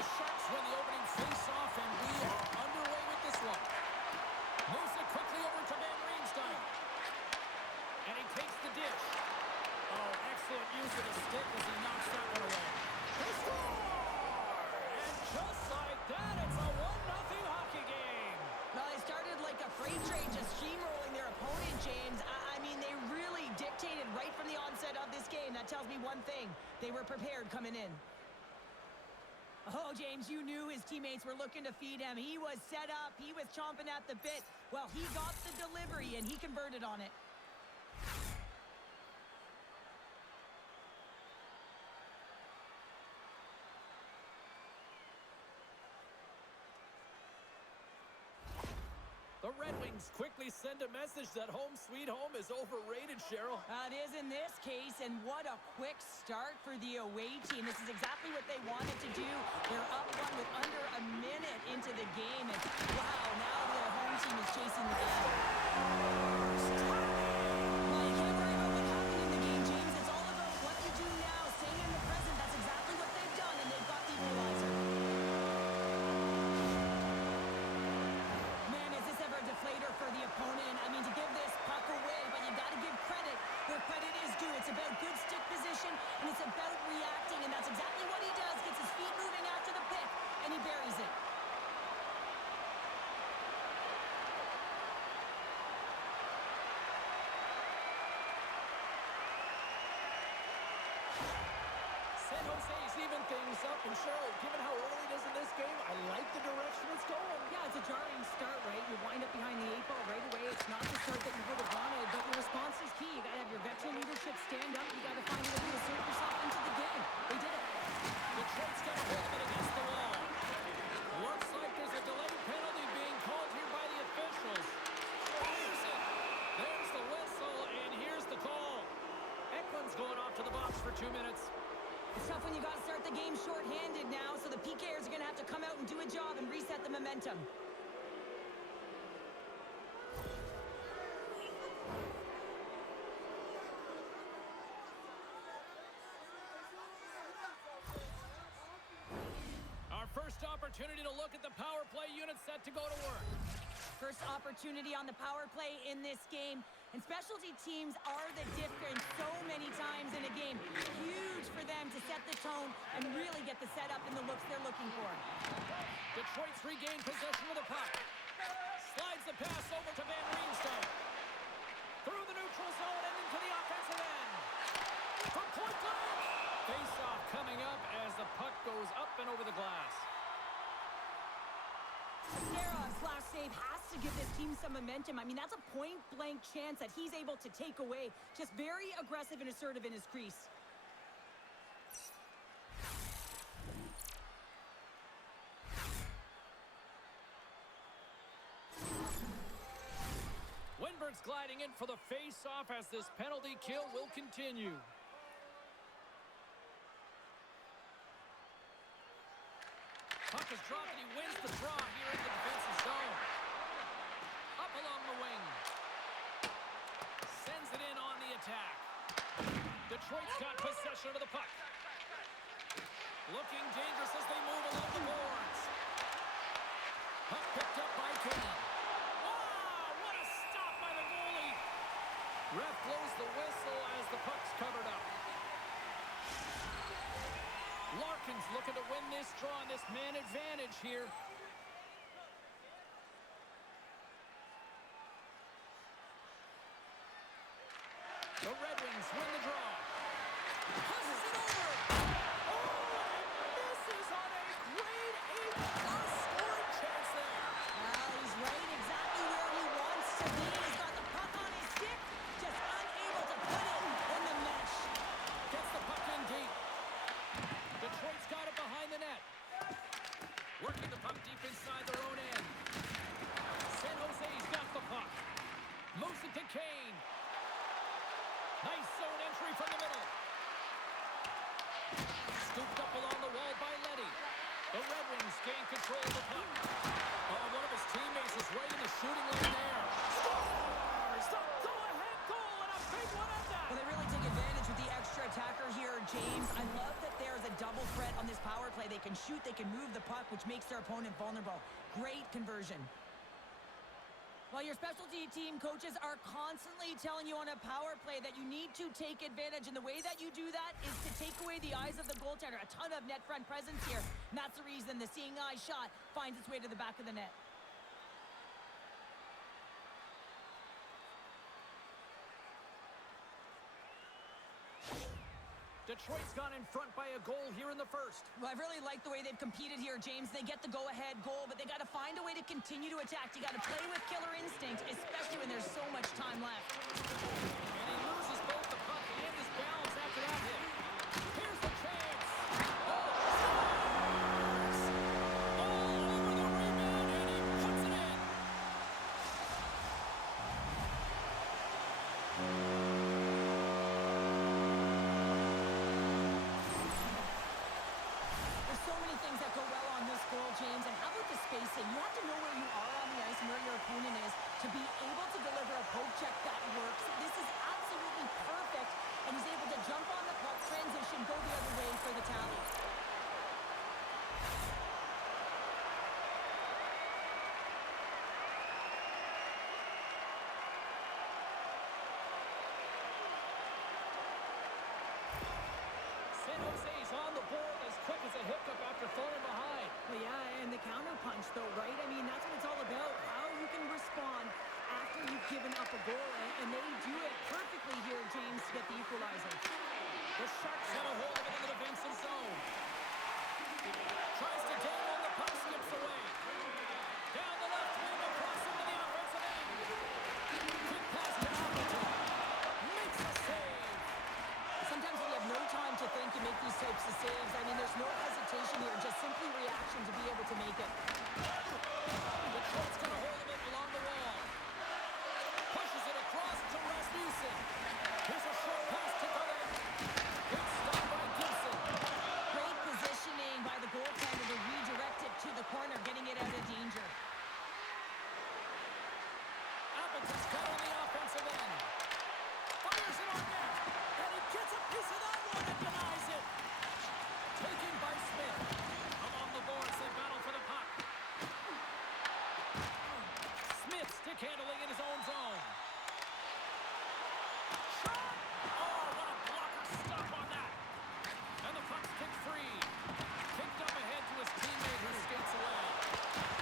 The Sharks win the opening face-off, and we are underway with this one. Moves it quickly over to Van Riemsdyk. And he takes the dish. Oh, excellent use of the stick as he knocks that one away. They score! And just like that, it's a 1-0 hockey game. Well, they started like a freight train, just steamrolling their opponent, James. I mean, they really dictated right from the onset of this game. That tells me one thing. They were prepared coming in. Oh, James, you knew his teammates were looking to feed him. He was set up. He was chomping at the bit. Well, he got the delivery, and he converted on it. The Red Wings quickly send a message that home sweet home is overrated, Cheryl. It is in this case, and what a quick start for the away team. This is exactly what they wanted to do. They're up one with under a minute into the game, and wow, now the home team is chasing the game. Well, you can't worry about what happened in the game, James. It's all about what you do now, staying in the present. That's exactly what they've done, and they've got the equalizer. Deflator for the opponent. I mean, to give this puck away, but you got to give credit where credit is due. It's about good stick position, and it's about reacting, and that's exactly what he does. Gets his feet moving after the pick, and he buries it. San Jose's even things up, and Cheryl, given how early it is in this game, I like the direction it's going. Yeah, it's a jarring start, right? You wind up behind the 8 ball right away. It's not the start that you would have wanted, but your response is key. You got to have your veteran leadership stand up. You got to find a way to assert yourself into the game. They did it. Detroit's got a hold of it against the wall. Looks like there's a delayed penalty being called here by the officials. Here's it. There's the whistle, and here's the call. Ekland's going off to the box for 2 minutes. It's tough when you got to start the game short-handed now, so the PKers are going to have to come out and do a job and reset the momentum. Our first opportunity to look at the power play unit set to go to work. First opportunity on the power play in this game. And specialty teams are the difference so many times in a game. Huge for them to set the tone and really get the setup and the looks they're looking for. Detroit's regained possession of the puck. Slides the pass over to Van Riemsdyk. Through the neutral zone and into the offensive end. From point blank. Face-off coming up as the puck goes up and over the glass. Sarah's last save has to give this team some momentum. I mean, that's a point-blank chance that he's able to take away. Just very aggressive and assertive in his crease. Winberg's gliding in for the face-off as this penalty kill will continue. Puck is dropped and he wins the draw here in the defensive zone. Up along the wing. Sends it in on the attack. Detroit's got possession of the puck. Looking dangerous as they move along the boards. Puck picked up by Kane. Wow, what a stop by the goalie. Ref blows the whistle as the puck's covered up. Larkin's looking to win this draw on this man advantage here. The Red Wings win the draw. Passes it over. Oh, and misses on a grade A+ scoring chance there. Well, he's right exactly where he wants to be. He's got the puck on his stick, just unable to put it in the mesh. Gets the puck in deep. Detroit's got it behind the net. Working the puck deep inside their own end. San Jose's got the puck. Moves it to Kane. Nice zone entry from the middle. Scooped up along the wall by Leddy. The Red Wings gain control of the puck. Oh, one of his teammates is right in the shooting lane there. Scores! The go-ahead goal and a big one at that. Well, they really take advantage with the extra attacker here, James. I love that there's a double double threat on this power play. They can shoot, they can move the puck, which makes their opponent vulnerable. Great conversion. Well, your specialty team coaches are constantly telling you on a power play that you need to take advantage, and the way that you do that is to take away the eyes of the goaltender. A ton of net front presence here, and that's the reason the seeing eye shot finds its way to the back of the net. Detroit's gone in front by a goal here in the first. Well, I really like the way they've competed here, James. They get the go-ahead goal, but they got to find a way to continue to attack. You got to play with killer instinct, especially when there's so much time left. And he loses both the puck and his balance after that hit. Here's the chance. Oh, scores! All over the rebound, and he puts it in. There's so many things that go well on this goal, James. And how about the spacing? You have to know where you are on the ice and where your opponent is to be able to deliver a poke check that works. This is absolutely perfect. And he's able to jump on the puck, transition, go the other way for the tally. San Jose's on the board as quick as a hiccup after falling behind. Well, yeah, and the counter punch, though, right? I mean, that's what it's all about, how you can respond after you've given up a goal, and they do it perfectly here, James, to get the equalizer. The Sharks have a hold of it in the defensive zone. Tries to down on the puck, skips away. Down the left wing, across into the offensive end. Quick pass to Appleton. Makes a save. Sometimes when you have no time to think, you make these types of saves. I mean, there's no hesitation here, just simply reaction to be able to make it. Detroit's got a hold of it along the wall. Pushes it across to Rasmussen. Here's a short pass to Gullet. Good stop by Gibson. Great positioning by the goaltender to redirect it to the corner, getting it out of danger. Appleton's got on the offensive end. Fires it on net. And he gets a piece of that one and denies it. Taken by Smith. Along the boards, they battle for the puck. Smith stick handling in his own zone. Shot! Oh, what a blocker stop on that. And the puck's kicked free. Kicked up ahead to his teammate who skates away.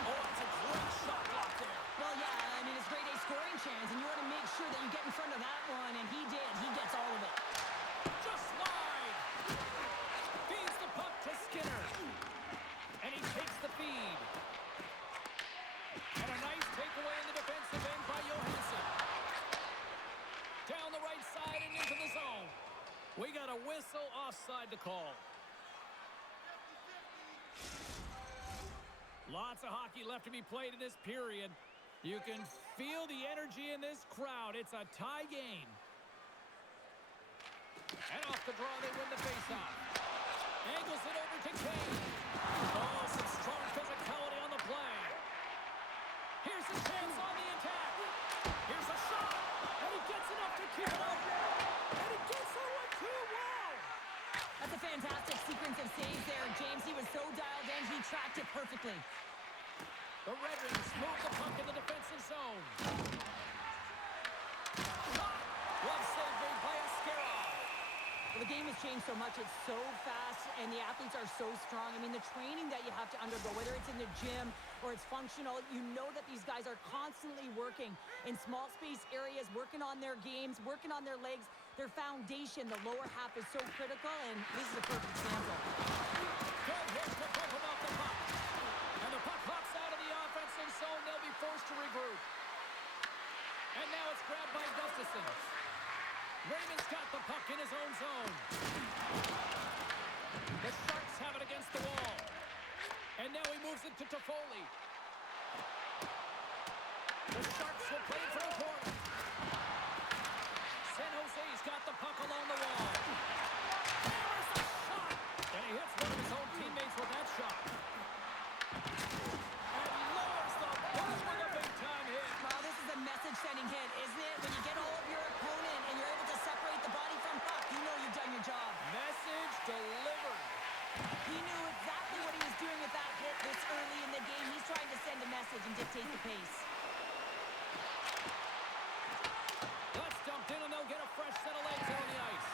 Oh, it's a great shot block there. Well, yeah, I mean, it's grade A scoring chance, and you want to make sure that you get in front of that one, and he did. He gets all of it. Just wide. Feeds the puck to Skinner. And he takes the feed. And a nice takeaway in the defensive end by Johansson. Down the right side and into the zone. We got a whistle offside to call. Lots of hockey left to be played in this period. You can feel the energy in this crowd. It's a tie game. And off the draw, they win the faceoff. Angles it over to Kane. Oh, some strong physicality on the play. Here's a chance on the attack. Here's a shot. And he gets enough to keep it up. And he gets it with 2. Wow. That's a fantastic sequence of saves there, James. He was so dialed in, he tracked it perfectly. The Red Wings move the puck in the defensive zone. Shot. Glove save made by Askarov. Well, the game has changed so much. It's so fast, and the athletes are so strong. I mean, the training that you have to undergo, whether it's in the gym or it's functional, you know that these guys are constantly working in small space areas, working on their games, working on their legs. Their foundation, the lower half, is so critical, and this is a perfect example. Good hit to pump him off the puck. And the puck hops out of the offensive zone. They'll be forced to regroup. And now it's grabbed by Gustafsson. Raymond's got the puck in his own zone. The Sharks have it against the wall. And now he moves it to Toffoli. The Sharks will play for a corner. San Jose's got the puck along the wall. Hammers the shot. And he hits one of his own teammates with that shot. And lowers the puck with a big-time hit. Wow, this is a message-sending hit, isn't it? When you get all of your opponent and you're able to separate the body from puck, you know you've done your job. Message delivered. and dictate the pace. That's dumped in, and they'll get a fresh set of legs on the ice.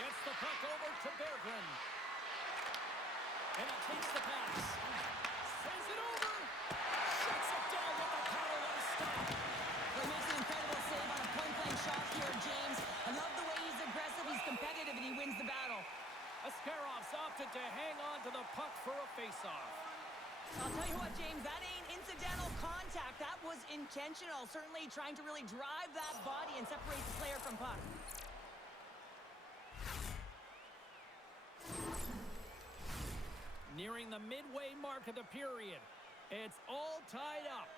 Gets the puck over to Berggren. And he takes the pass. Sends it over. Shuts it down with the power. What a stop. He makes an incredible save on a point-blank shot here, James. I love the way he's aggressive, he's competitive, and he wins the battle. Askarov's opted to hang on to the puck for a face-off. I'll tell you what, James, that ain't incidental contact. That was intentional. Certainly trying to really drive that body and separate the player from puck. Nearing the midway mark of the period. It's all tied up.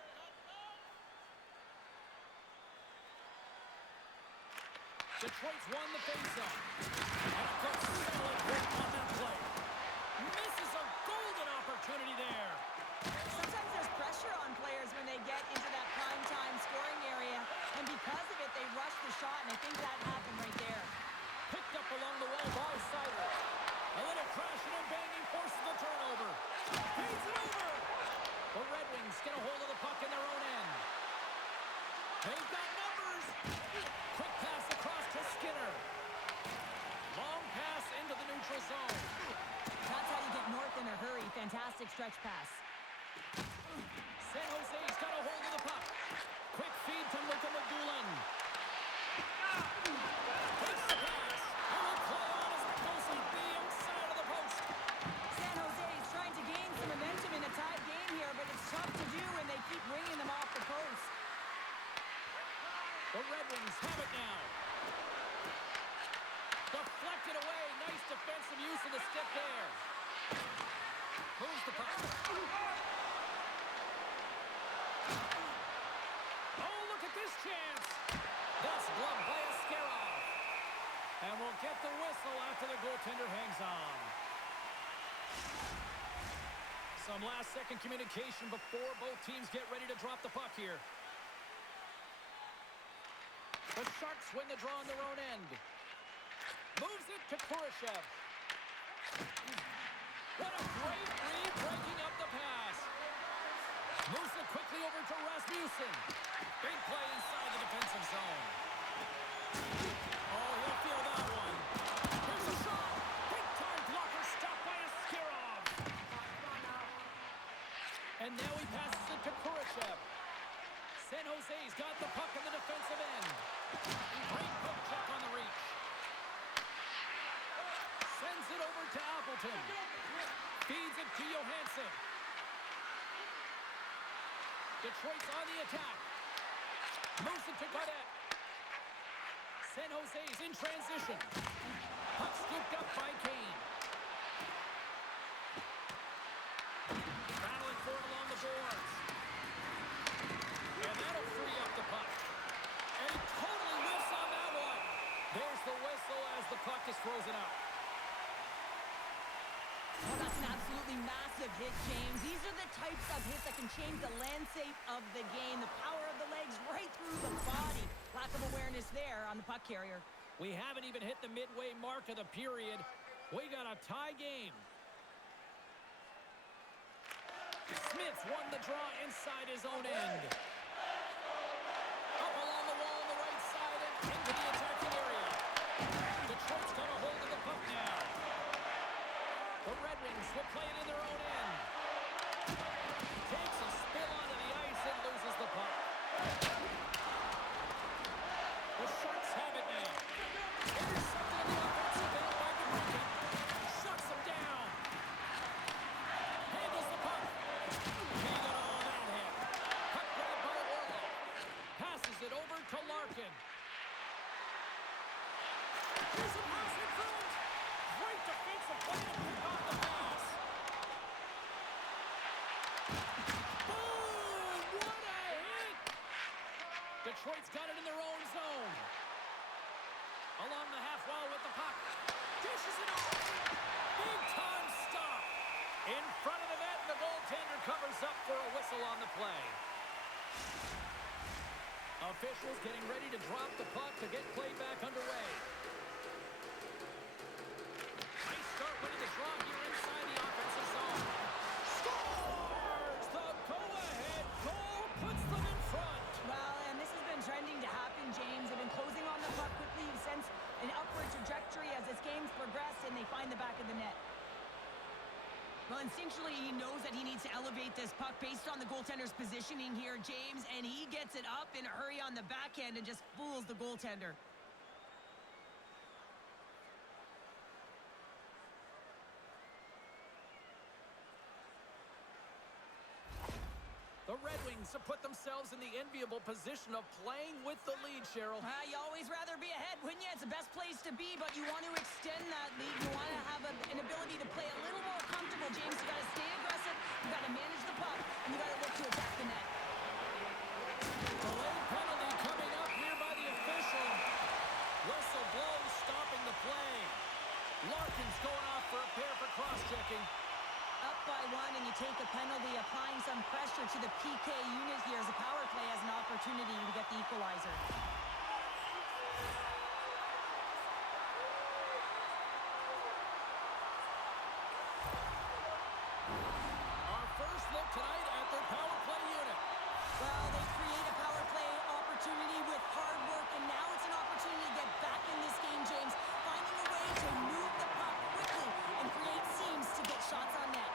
Detroit's won the faceoff. And a good solid hit on that play. Misses a golden opportunity there. Sometimes there's pressure on players when they get into that prime-time scoring area. And because of it, they rush the shot, and I think that happened right there. Picked up along the wall by Sider. A little crashing and banging forces the turnover. Feeds it over. The Red Wings get a hold of the puck in their own end. They've got numbers. Quick pass across to Skinner. Long pass into the neutral zone. That's how you get north in a hurry. Fantastic stretch pass. San Jose's got a hold of the puck. Quick feed to Luka Magulin. Takes the pass. And will play on as it goes to the outside of the post. San Jose is trying to gain some momentum in a tied game here, but it's tough to do when they keep ringing them off the post. The Red Wings have it now. Deflected away. Nice defensive use of the stick there. Moves the puck. Oh, look at this chance. That's gloved by Askarov. And we'll get the whistle after the goaltender hangs on. Some last-second communication before both teams get ready to drop the puck here. The Sharks win the draw on their own end. Moves it to Kurashev. What a great read, breaking up the pass. Moves it quickly over to Rasmussen. Big play inside the defensive zone. Oh, he'll feel that one. Here's a shot. Big-time blocker stopped by Askarov. And now he passes it to Kurashev. San Jose's got the puck in the defensive end. Great poke check on the reach. Sends it over to Appleton. Feeds it to Johansson. Detroit's on the attack. Moves it to Gaudette. San Jose's in transition. Puck scooped up by Kane. Battling for it along the boards. And that'll free up the puck. And he totally whiffs on that one. There's the whistle as the puck is frozen up. Oh, that's an absolutely massive hit, James. These are the types of hits that can change the landscape of the game. The power of the legs right through the body. Lack of awareness there on the puck carrier. We haven't even hit the midway mark of the period. We got a tie game. Smith's won the draw inside his own end. Up along the wall on the right side and into the attacking area. Detroit's got a hold of the puck now. The Red Wings will play it in their own end. Takes a spill onto the ice and loses the puck. The Sharks have it now. Intercepted in the offensive end by DeBrincat. Shuts him down. Handles the puck. He got all that hit. Puck grabbed by Orlov. Passes it over to Larkin. Here's a pass in front. Great defensive play to pick off the pass. Boom! What a hit! Detroit's got it in their own zone. Along the half wall with the puck. Dishes it off. Big time stop. In front of the net, the goaltender covers up for a whistle on the play. Officials getting ready to drop the puck to get play back underway. Nice start winning the draw here inside the offensive zone. Scores the go-ahead goal! instinctually, he knows that he needs to elevate this puck based on the goaltender's positioning here, James, and he gets it up in a hurry on the backhand and just fools the goaltender. The Red Wings have put themselves in the enviable position of playing with the lead, Cheryl. You always rather be ahead, wouldn't you? It's the best place to be, but you want to extend that lead. You want to have an ability to play a little more comfortable, James. You got to stay aggressive, you got to manage the puck, and you got to look to attack the net. Delayed penalty coming up here by the official. Whistle blows, stopping the play. Larkin's going off for a pair for cross-checking. Up by one, and you take a penalty, applying some pressure to the PK unit here as the power play has an opportunity to get the equalizer. Our first look tonight at their power play unit. Well, they create a power play opportunity with hard work, and now it's an opportunity to get back in this game, James, finding a way to move the puck quickly and create seams to get shots on net.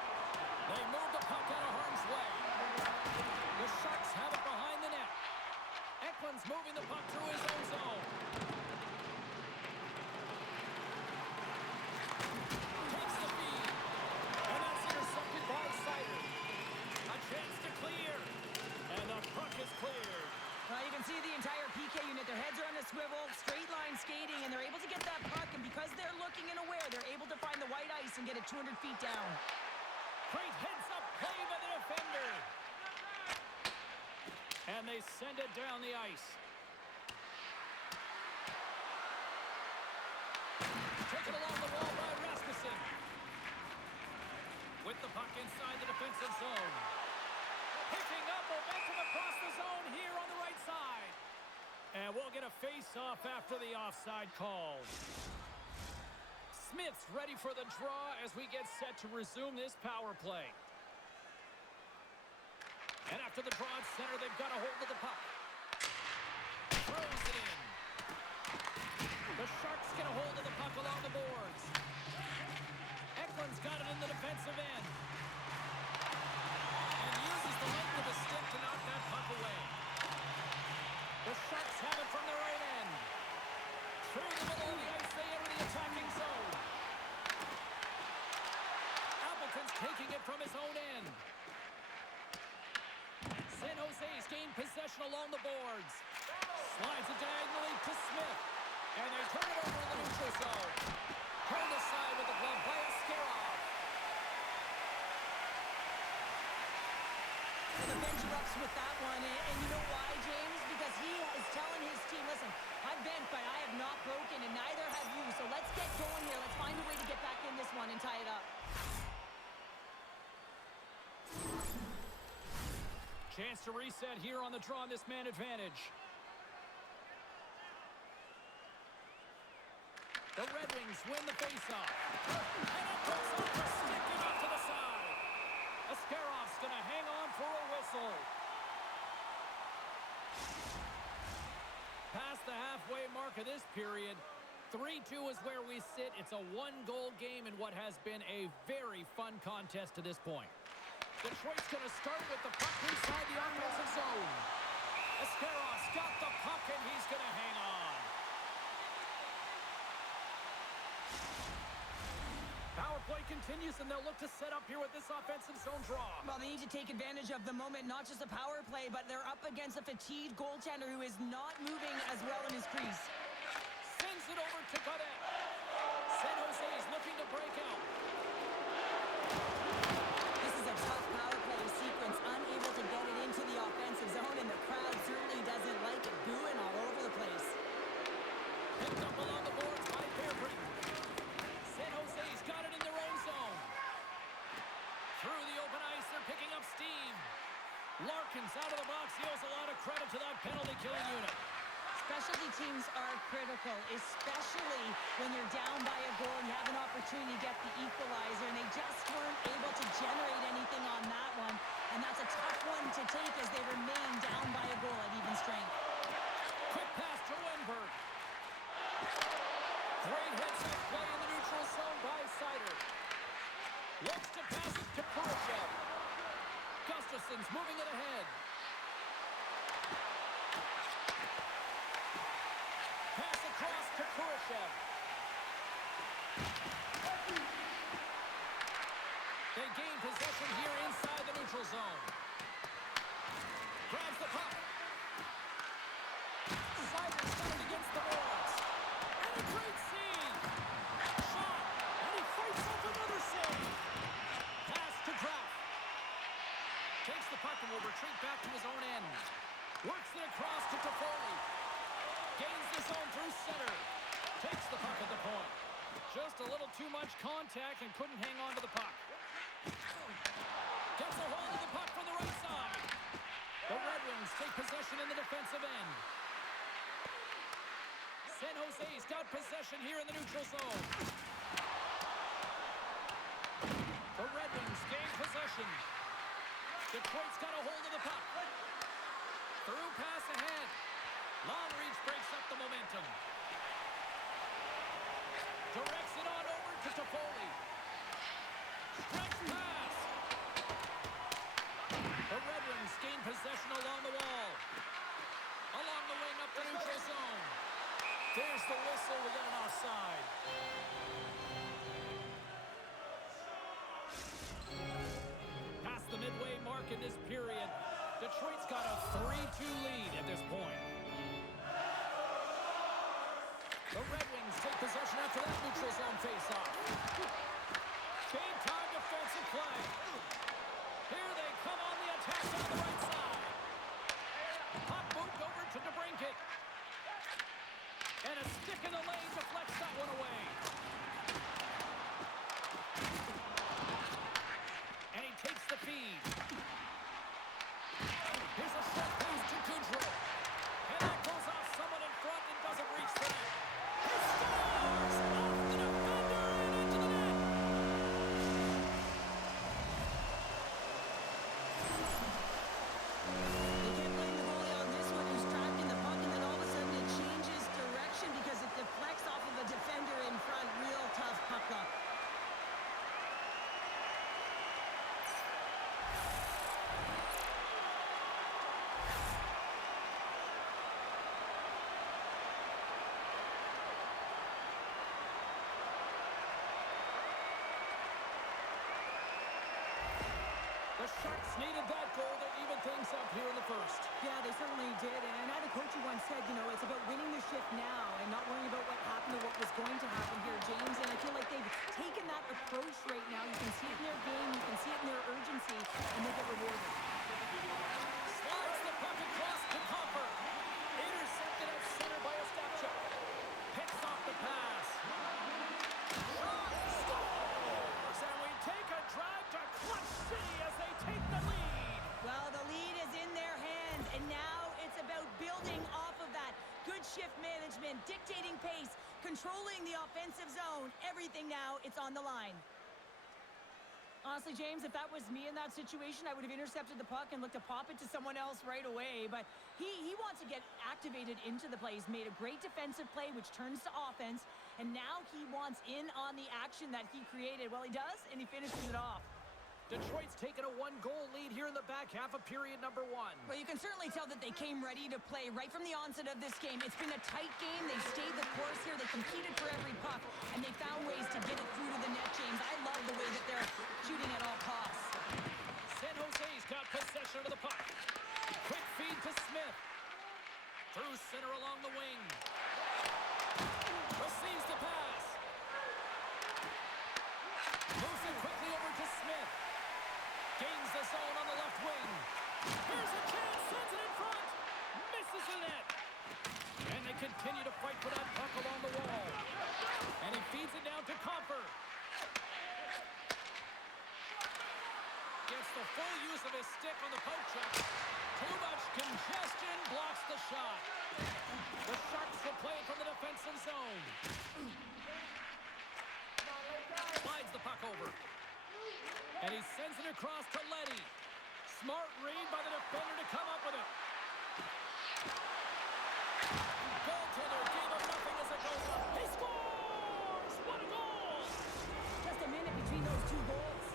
They move the puck out of harm's way. The Sharks have it behind the net. Ekman's moving the puck through his own zone. Takes the feed. And that's intercepted by Sider. A chance to clear. And the puck is cleared. Well, you can see the entire PK unit. Their heads are on a swivel, straight line skating, and they're able to get that puck. And because they're looking and aware, they're able to find the white ice and get it 200 feet down. Great heads-up play by the defender. And they send it down the ice. Taken along the wall by Rasmussen. With the puck inside the defensive zone. Picking up momentum across the zone here on the right side. And we'll get a face-off after the offside call. Smith's ready for the draw as we get set to resume this power play. And after the draw at center, they've got a hold of the puck. Throws it in. The Sharks get a hold of the puck along the boards. Ekland's got it in the defensive end. And uses the length of the stick to knock that puck away. The Sharks have it from the right end. Through the middle of the ice, they enter the attacking zone. Appleton's taking it from his own end. San Jose's gained possession along the boards. Slides it diagonally to Smith. And they turn it over in the neutral zone. Turned aside with the glove by Askarov. And the bench erupts with that one. And you know why, James? Because he is telling his team, listen, I've bent, but I have not broken, and neither have you. So let's get going here. Let's find a way to get back in this one and tie it up. Chance to reset here on the draw on this man advantage. The Red Wings win the faceoff. And it goes off the stick and off to the side. Askarov's going to hang on for a whistle. Past the halfway mark of this period, 3-2 is where we sit. It's a one-goal game in what has been a very fun contest to this point. Detroit's going to start with the puck inside the offensive zone. Askarov's got the puck, and he's going to hang on. Power play continues, and they'll look to set up here with this offensive zone draw. Well, they need to take advantage of the moment, not just a power play, but they're up against a fatigued goaltender who is not moving as well in his crease. Sends it over to Cadet. San Jose is looking to break out. This is a tough power play sequence, unable to get it into the offensive zone, and the crowd certainly doesn't like it, booing all over the place. Picked up along the boards by Fairbrink. San Jose's got it in their own zone. Through the open ice, they're picking up steam. Larkin's out of the box. He owes a lot of credit to that penalty-killing unit. Specialty teams are critical, especially when you're down by a goal and you have an opportunity to get the equalizer, and they just weren't able to generate anything on that one, and that's a tough one to take as they remain down by a goal at even strength. Quick pass to Wenberg. Great heads-up play in the neutral zone by Sider. Looks to pass it to Khrushchev. Gustafson's moving it ahead. Pass across to Khrushchev. They gain possession here inside the neutral zone. Grabs the puck. Slider standing against the boards. And a great save. Shot. And he fights off another save. Pass to Graf. Takes the puck and will retreat back to his own end. Works it across to Toffoli. Gains the zone through center. Takes the puck at the point. Just a little too much contact and couldn't hang on to the puck. Gets a hold of the puck from the right side. The Red Wings take possession in the defensive end. San Jose's got possession here in the neutral zone. The Red Wings gain possession. Detroit's got a hold of the puck. Through pass ahead. Long reach breaks up the momentum. Directs it on over to Toffoli. Stretch pass. The Red Wings gain possession along the wall. Along the wing up the neutral zone. There's the whistle. We got an offside. Past the midway mark in this period. Detroit's got a 3-2 lead at this point. The Red Wings take possession after that neutral zone face-off. Game time defensive play. Here they come on the attack on the right side. Puck moved over to DeBrincat. And a stick in the lane deflects that one away. And he takes the feed. Here's a shot pass to Goodrow. And that goes off someone in front and doesn't reach the net. He scores! Off the defender and into the net. You can't blame the goalie on this one who's tracking the puck, and then all of a sudden it changes direction because it deflects off of a defender in front. Real tough puck luck. The Sharks needed that goal to even things up here in the first. Yeah, they certainly did. And I had a coach who once said, you know, it's about winning the shift now and not worrying about what happened or what was going to happen here, James. And I feel like they've taken that approach right now. You can see it in their game, you can see it in their urgency, and they get rewarded. Slides the puck across to Copper. Intercepted at center by Ostapchuk. Picks off the pass. Shot scores! And we take a drive to Clutch City as they take the lead. Well, the lead is in their hands, and now it's about building off of that. Good shift management, dictating pace, controlling the offensive zone. Everything now, it's on the line. Honestly, James, if that was me in that situation, I would have intercepted the puck and looked to pop it to someone else right away. But he wants to get activated into the play. He's made a great defensive play, which turns to offense. And now he wants in on the action that he created. Well, he does, and he finishes it off. Detroit's taken a one-goal lead here in the back half of period number one. Well, you can certainly tell that they came ready to play right from the onset of this game. It's been a tight game. They stayed the course here. They competed for every puck, and they found ways to get it through to the net, James. I love the way that they're shooting at all costs. San Jose's got possession of the puck. Quick feed to Smith. Through center along the wing. Receives the pass. Moves it quickly over to Smith. Gains the zone on the left wing. Here's a chance. Sends it in front. Misses the net. And they continue to fight for that puck along the wall. And he feeds it down to Copper. Gets the full use of his stick on the poke check. Too much congestion. Blocks the shot. The Sharks will play it from the defensive zone. Slides the puck over. And he sends it across to Leddy. Smart read by the defender to come up with it. Goaltender gave him nothing as it goes up. He scores! What a goal! Just a minute between those two goals.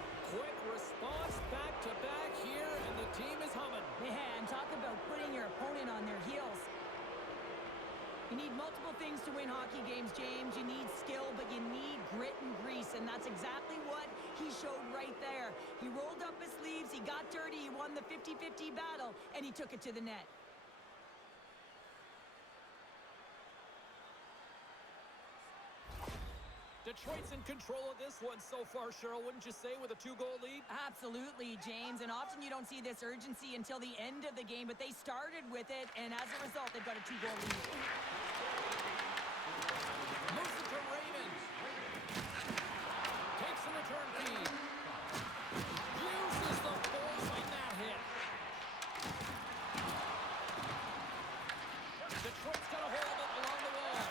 hockey games, James. You need skill, but you need grit and grease, and that's exactly what he showed right there. He rolled up his sleeves, he got dirty, he won the 50-50 battle, and he took it to the net. Detroit's in control of this one so far, Cheryl, wouldn't you say, with a 2-goal lead? Absolutely, James, and often you don't see this urgency until the end of the game, but they started with it, and as a result, they've got a 2-goal lead. Moves it to Raymond. Takes the return feed. Uses the force on that hit. Detroit's got a hold of it along the wall.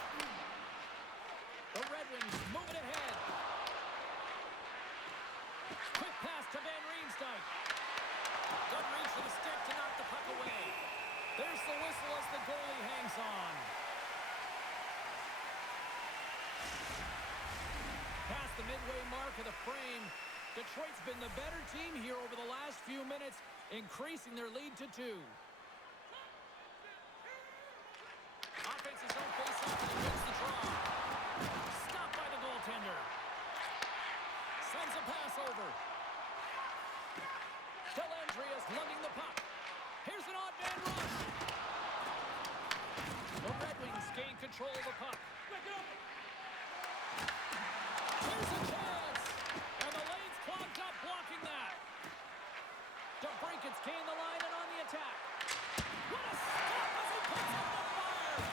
The Red Wings moving ahead. Quick pass to Van Riemsdyk. Doesn't reach for the stick to knock the puck away. There's the whistle as the goalie hangs on. Past the midway mark of the frame, Detroit's been the better team here over the last few minutes, increasing their lead to 2. Offense's own face-off and wins the draw. Stopped by the goaltender. Sends a pass over. Dellandria's lugging the puck. Here's an odd man rush. The Red Wings gain control of the puck. Here's a chance. And the lane's clogged up blocking that. DeBrincat's gained the line and on the attack. What a stop as he puts up the fire.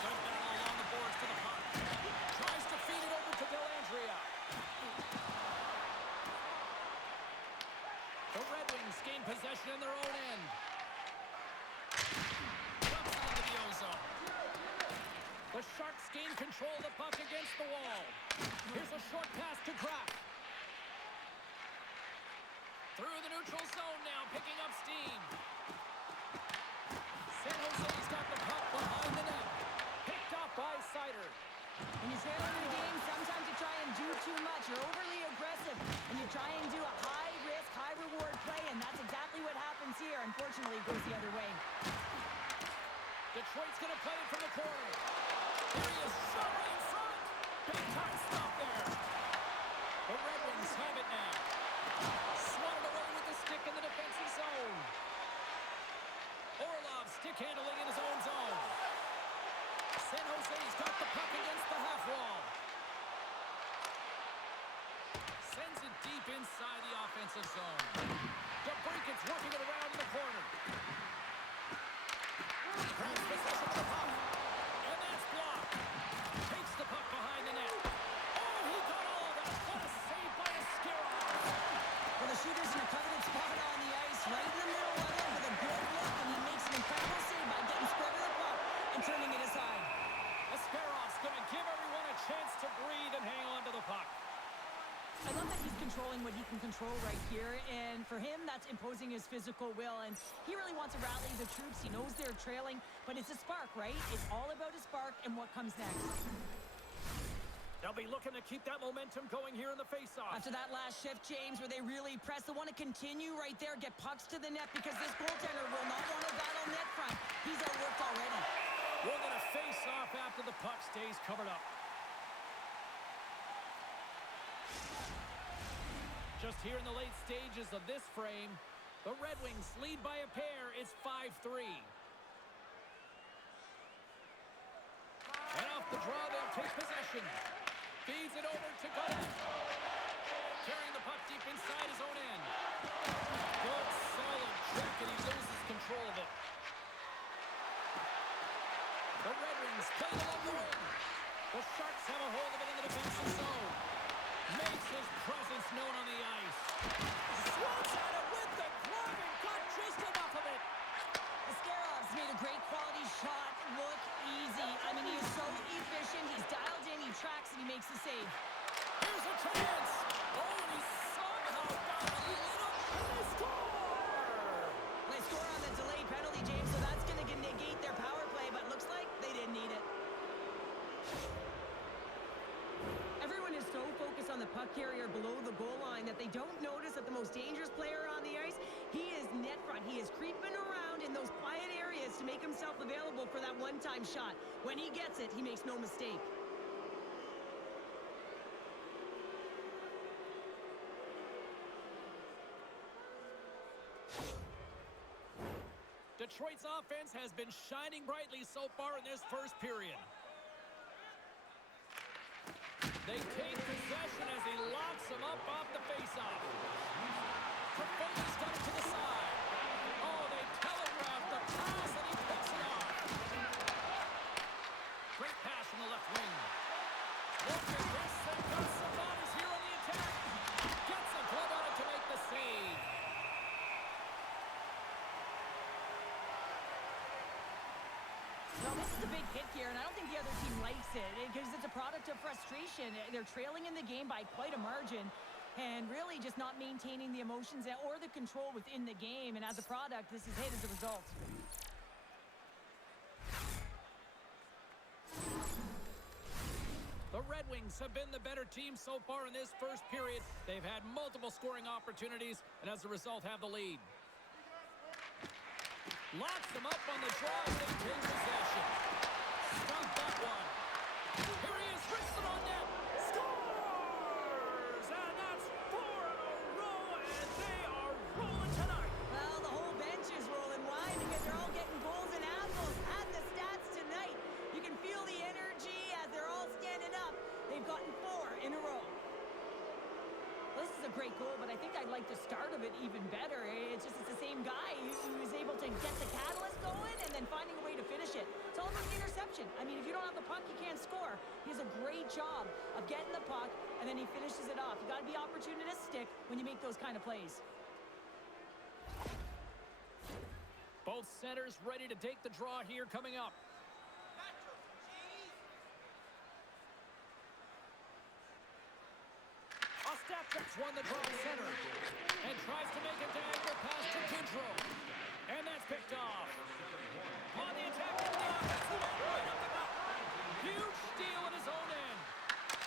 Good battle along the boards to the puck. Tries to feed it over to Dellandria. The Red Wings gain possession in their own end. Dumps it into the ozone. The Sharks gain control of the puck against the wall. Here's a short pass to Kraft. Through the neutral zone now, picking up steam. San Jose's got the puck behind the net. Picked off by Sider. When you're trailing in a game, sometimes you try and do too much. You're overly aggressive, and you try and do a high-risk, high-reward play, and that's exactly what happens here. Unfortunately, it goes the other way. Detroit's going to play it from the corner. Here he is, shot right in front. Big-time stop there. The Red Wings have it now. Swatted away with the stick in the defensive zone. Orlov stick handling in his own zone. San Jose's got the puck against the half wall. Sends it deep inside the offensive zone. DeBrincat's working it around in the corner. Grabs possession of the puck. And that's blocked. Takes the puck behind the net. Oh, he got all of that. What a save by Askarov. Well, the shooter's in a coveted spot on the ice, right in the middle of it with a good look, and he makes an incredible save by getting spread of the puck and turning it aside. Askarov's going to give everyone a chance to breathe and hang on to the puck. I love that he's controlling what he can control right here, and for him, that's imposing his physical will, and he really wants to rally the troops. He knows they're trailing, but it's a spark, right? It's all about a spark and what comes next. They'll be looking to keep that momentum going here in the faceoff. After that last shift, James, where they really press, they want to continue right there, get pucks to the net, because this goaltender will not want to battle net front. He's outworked already. We're going to face off after the puck stays covered up. Just here in the late stages of this frame, the Red Wings lead by a pair. It's 5-3. And off the draw, they'll take possession. Feeds it over to Goddard. Carrying the puck deep inside his own end. Good, solid check, and he loses control of it. The Red Wings play it along the wing. The Sharks have a hold of it in the defensive zone. Makes his presence known on the ice. Swats at it with the glove and got just enough of it. Askarov's made a great quality shot look easy. I mean, he is so efficient. He's dialed in, he tracks, and he makes the save. Here's a chance. Oh, and he somehow got a little, and they score. They score on the delayed penalty, James, so that's going to negate their power play, but looks like they didn't need it. Everyone is so focused on the puck carrier below the goal line that they don't notice that the most dangerous player on the ice, he is net front. He is creeping around in those quiet areas to make himself available for that one-time shot. When he gets it, he makes no mistake. Detroit's offense has been shining brightly so far in this first period. They take possession as he locks him up off the faceoff. Trefoli's got it to the side. Oh, they telegraph the pass, and he picks it off. Great pass from the left wing. Look at this. They've got some bodies here on the attack. Gets a glove on it to make the save. Well, this is a big hit here, and I don't think the other team likes it because it's a product of frustration. They're trailing in the game by quite a margin and really just not maintaining the emotions or the control within the game. And as a product, this is hit as a result. The Red Wings have been the better team so far in this first period. They've had multiple scoring opportunities and as a result have the lead. Locks them up on the draw and they take possession. Stop that one. Here he is, rips it on net. Scores! And that's 4 in a row, and they are rolling tonight. Well, the whole bench is rolling. Why? Because they're all getting goals and apples. Add the stats tonight. You can feel the energy as they're all standing up. They've gotten 4 in a row. Well, this is a great goal, but I think I'd like the start of it even better. It's the same guy who was able to get the catalyst going and then finding a way to finish it. It's all about the interception. I mean, if you don't have the puck, you can't score. He does a great job of getting the puck, and then he finishes it off. You got to be opportunistic when you make those kind of plays. Both centers ready to take the draw here coming up. Ostapchuk's won the draw center and tries to make a diagonal pass to Kidrow. And that's picked off. On the attack from the offensive end, right up the gut. Huge steal at his own end.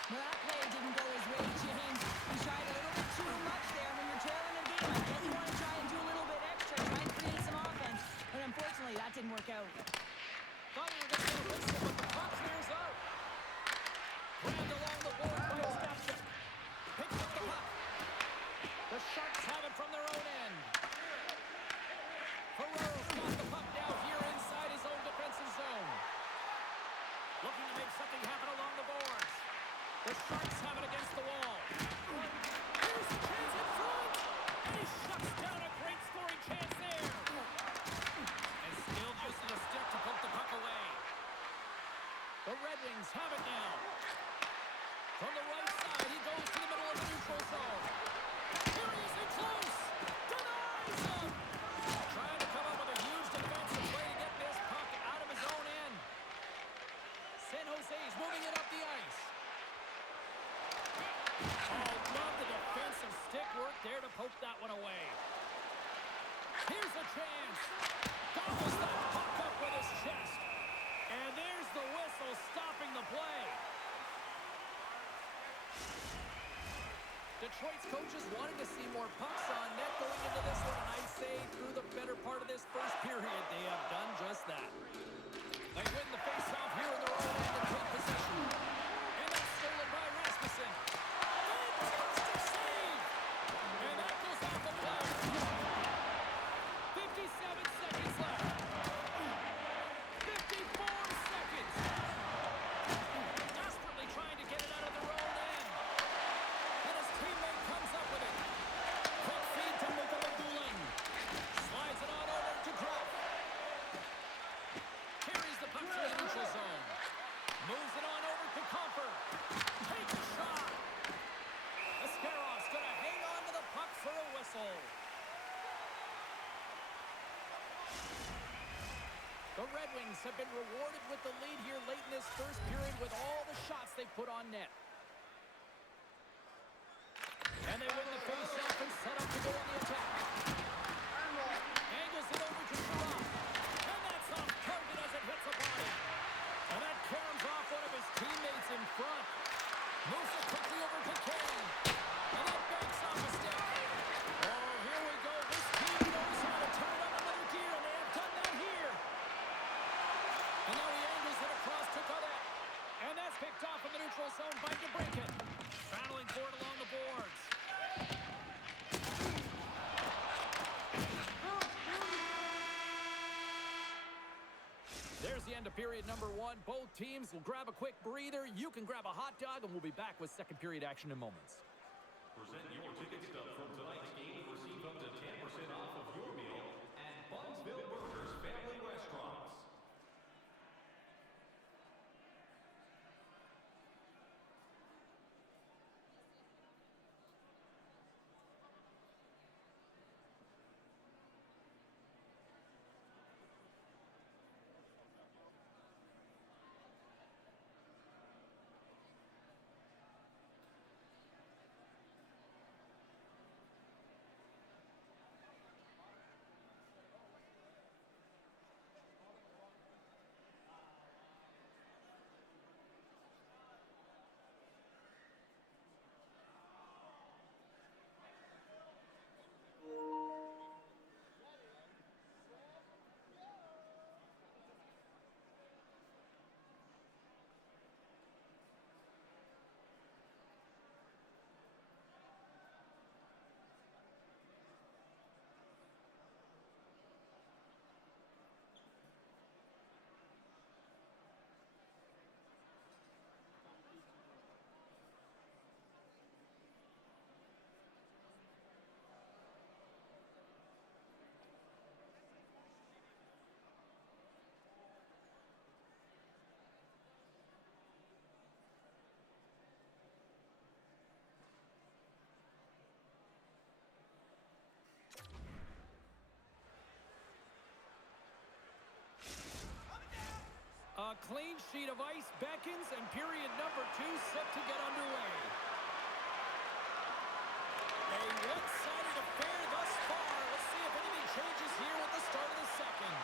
Well, that play didn't go his way, James. He tried a little bit too much there. When you're trailing a game, I get you want to try and do a little bit extra, try and create some offense. But unfortunately, that didn't work out. Thought he was going to get a whistle, but the puck clears out. Grabbed along the board by Ostapchuk. Picks up the puck. The Sharks have it from their own end. Ferrero's got the puck now here inside his own defensive zone. Looking to make something happen along the boards. The Sharks have it against the wall. Here's a chance in front. And he shuts down a great scoring chance there. And still using a stick to poke the puck away. The Red Wings have it now. From the right side, he goes to the middle of the neutral zone. Here he is in close. Denies him. Trying to come up with a huge defensive play to get this puck out of his own end. San Jose's moving it up the ice. Oh, love the defensive stick work there to poke that one away. Here's a chance. Gobbles that puck up with his chest. And there's the whistle stopping the play. Detroit's coaches wanting to see more pucks on net going into this one, and I'd say through the better part of this first period, they have done just that. They win the faceoff here in their own end and take possession. And that's stolen by Rasmussen. Fantastic save! And that goes off the play. 57 seconds left. 54 seconds. Desperately trying to get it out of their own end. And his teammate comes up with it. Quick feed to Mukabagulin. Slides it on over to Gruff. Carries the puck to the neutral zone. Moves it on over to Comfort. Takes a shot. Ascarov's going to hang on to the puck for a whistle. The Red Wings have been rewarded with the lead here late in this first period with all the shots they've put on net. And they win the face-off and set up to go on the attack. Angles it over to Sherrod. And that's off target as it hits a body. And that caroms off one of his teammates in front. Moves it quickly over to Kane. And that banks off a stick. Oh, here we go. This team knows how to turn up another gear, and they have done that here. There's the end of period number 1. Both teams will grab a quick breather. You can grab a hot dog, and we'll be back with second period action in moments. Present your ticket stub from tonight's game and receive up to 10% off of your meal at Bunsville Burgers Family Restaurants. A clean sheet of ice beckons, and period number 2 set to get underway. A one-sided affair thus far. Let's see if anything changes here with the start of the second.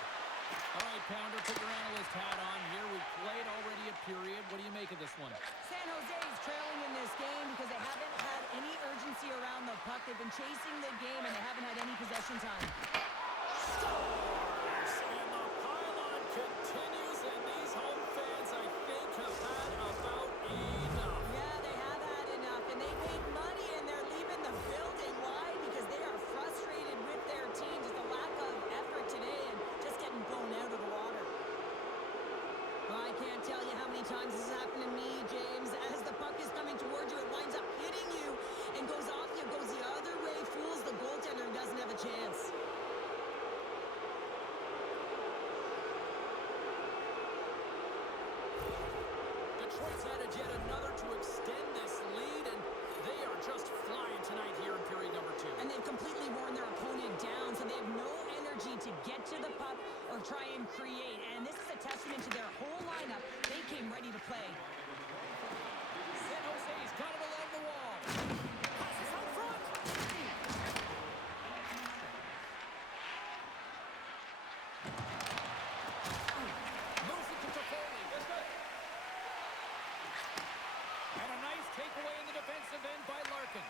All right, Pounder, put your analyst hat on here. We've played already a period. What do you make of this one? San Jose is trailing in this game because they haven't had any urgency around the puck. They've been chasing the game, and they haven't had any possession time. Scores! And the pylon continues, and these home fans, I think, have had about enough. Yeah, they have had enough, and they paid money, and they're leaving the building. Why? Because they are frustrated with their team. Just a lack of effort today and just getting blown out of the water. Well, I can't tell you how many times this has happened to me, James. As the puck is coming towards you, it winds up hitting you and goes off you, goes the other way, fools the goaltender and doesn't have a chance. Detroit's added yet another to extend this lead, and they are just flying tonight here in period number 2. And they've completely worn their opponent down, so they have no energy to get to the puck or try and create. And this is a testament to their whole lineup. They came ready to play. San Jose's got it along the wall. Passes out front. Moves it to Toffoli. And a nice takeaway in the defensive end by Larkin.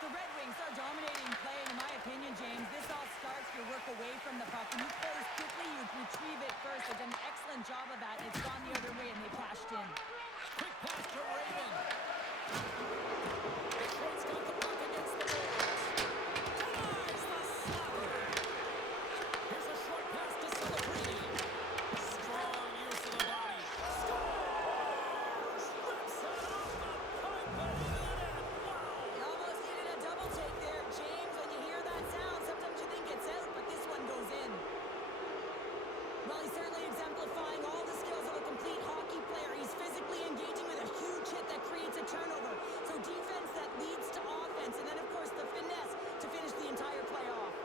The Red Wings are dominating play, and in my opinion, James, this all starts your work away from the puck. When you close quickly, you retrieve it first. They've done an excellent job of that. It's gone the other way, and they cashed in. Quick pass to Raven. Detroit's got the puck against the boards. Denies the slapper. Here's a short pass to Celebrini. Strong use of the body. Scores! Rips it off the pipe and in the net. Wow! You almost needed a double take there, James. When you hear that sound, sometimes you think it's out, but this one goes in. Well, he's certainly exemplifying all the skills of a complete hockey player. He's physically engaging with a huge hit that creates a turnover. So defense that leads to offense, and then, of course, the finesse to finish the entire play off.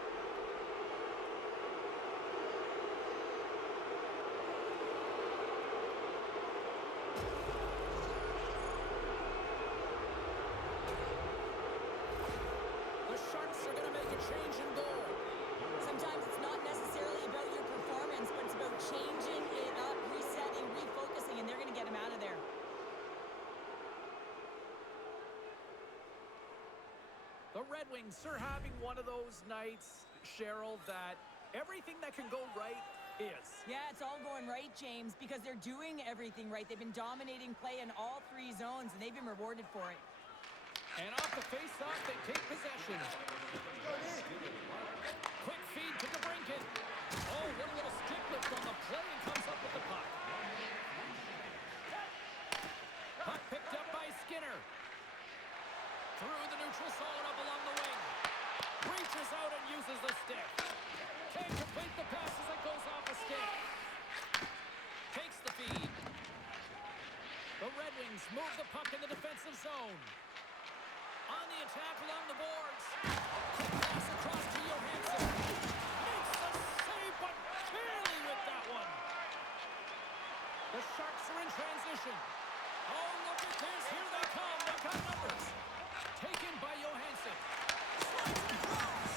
The Sharks are going to make a change in goal. Sometimes it's not necessarily about your performance, but it's about changing it up, resetting, refocusing, and they're going to get him out of there. The Red Wings are having one of those nights, Cheryl, that everything that can go right is. Yeah, it's all going right, James, because they're doing everything right. They've been dominating play in all 3 zones, and they've been rewarded for it. And off the face-off, they take possession. Quick feed to DeBrincat. Oh, what a little stick lift on the play and comes up with the puck. move the puck in the defensive zone. On the attack along the boards. Quick pass across to Johansson. Makes the save, but barely with that one. The Sharks are in transition. Oh, look at this. Here they come. They've got numbers. Taken by Johansson. Slides it across.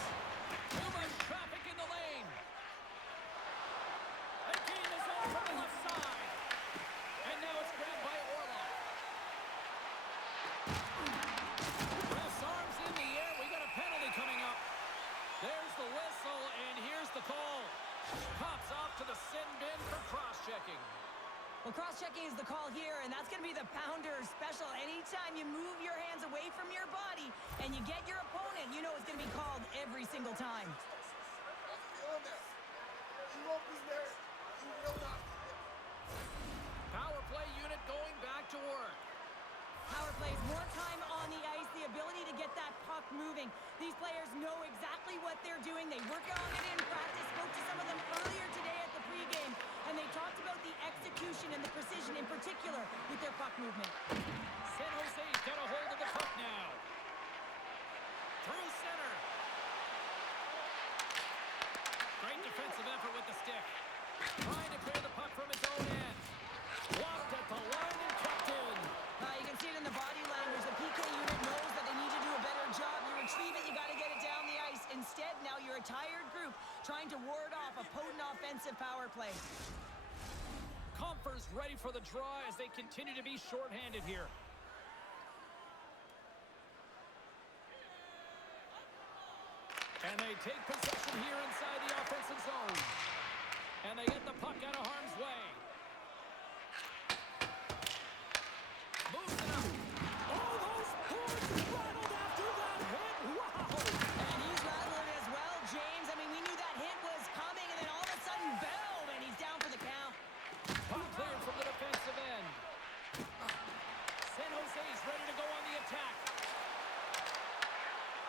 Too much traffic in the lane. They gain the zone from the left side. And now it's grabbed by Orlov. Ref's arms in the air. We got a penalty coming up. There's the whistle, and here's the call. Pops off to the sin bin for cross-checking. Well, cross-checking is the call here, and that's going to be the pounder special. Anytime you move your hands away from your body and you get your opponent, you know it's going to be called every single time. Power play unit going back to work. Power plays, more time on the ice, the ability to get that puck moving. These players know exactly what they're doing. They work on it in practice. Spoke to some of them earlier today at the pregame, and they talked about the execution and the precision in particular with their puck movement. San Jose's got a hold of the puck now. Through center. Great defensive effort with the stick. Trying to clear the puck from his own end. Blocked at the line and kept in. You can see it in the body language. The PK unit knows that they need to do a better job. You retrieve it, you got to get it down the ice. Instead, now you're a tired group trying to ward off a potent offensive power play. Compher's ready for the draw as they continue to be shorthanded here. And they take possession here inside the offensive zone. And they get the puck out of harm's way. Moves it up. Oh, those boards rattled after that hit. Wow. And he's rattling as well, James. I mean, we knew that hit was coming, and then all of a sudden, boom, and he's down for the count. Puck cleared from the defensive end. San Jose's ready to go on the attack.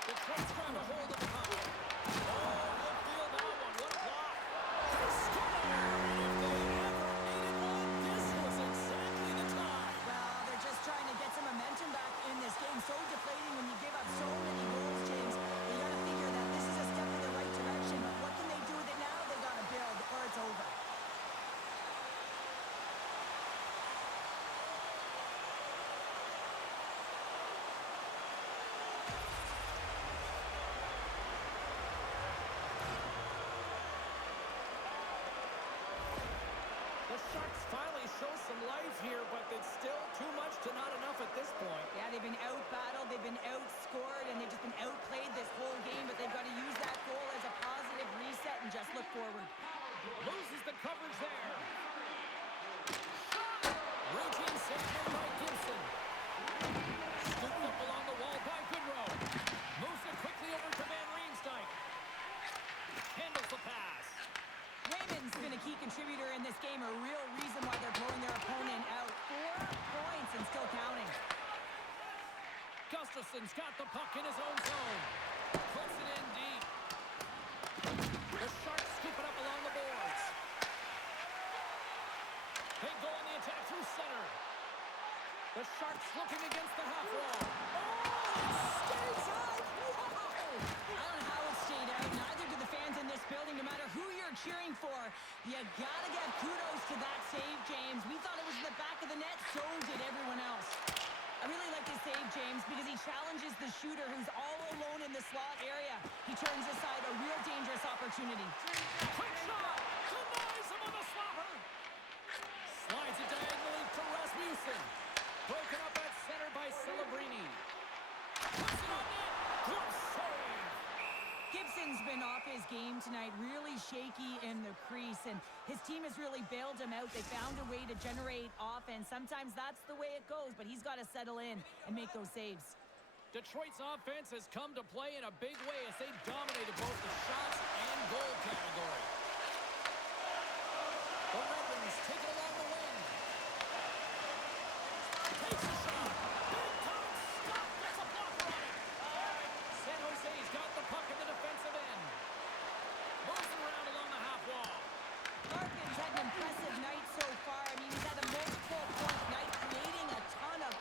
Detroit's trying to hold of the puck. Oh, look, feel that one. What a block. They score! If they ever needed one, this was exactly the time. Well, they're just trying to get some momentum back in this game. So deflating when you give up so many goals, James. You got to figure that this is a step in the right direction. But what can they do with it now? They got to build, or it's over. The Sharks finally show some life here, but it's still too much to not enough at this point. Yeah, they've been out-battled, they've been outscored, and they've just been outplayed this whole game, but they've got to use that goal as a positive reset and just look forward. Loses the coverage there. Routine save by Gibson. Scooped up along the wall by Goodrow. Moves it quickly over to Van Riemsdyk. Handles the pass. Raymond's been a key contributor in this game, a real reason why they're blowing their opponent out. 4 points and still counting. Gustafson's got the puck in his own zone. Puts it in deep. The Sharks scoop it up along the boards. They go on the attack through center. The Sharks looking against the half wall. Oh, it stays out! Wow! I don't know how it stayed out. Neither do the fans in this building. No matter who you're cheering for, you gotta give kudos to that save, James. We thought it was in the back of the net, so did everyone else. I really like this save, James, because he challenges the shooter who's all alone in the slot area. He turns aside a real dangerous opportunity. Quick shot! Denies him on the slapper! Slides it diagonally to Rasmussen. Broken up at center by Celebrini. Puts it on net! Good save! Gibson's been off his game tonight, really shaky in the crease, and his team has really bailed him out. They found a way to generate offense. Sometimes that's the way it goes, but he's got to settle in and make those saves. Detroit's offense has come to play in a big way as they dominated both the shots and goal category. The Red Wings take it along the wing. Takes a shot. Big time stop. Gets a blocker on it. San Jose's got the puck in the defensive end. Moves it around along the half wall. Larkin's had an impressive night so far. I mean, he's had a multiple-point night, creating a ton of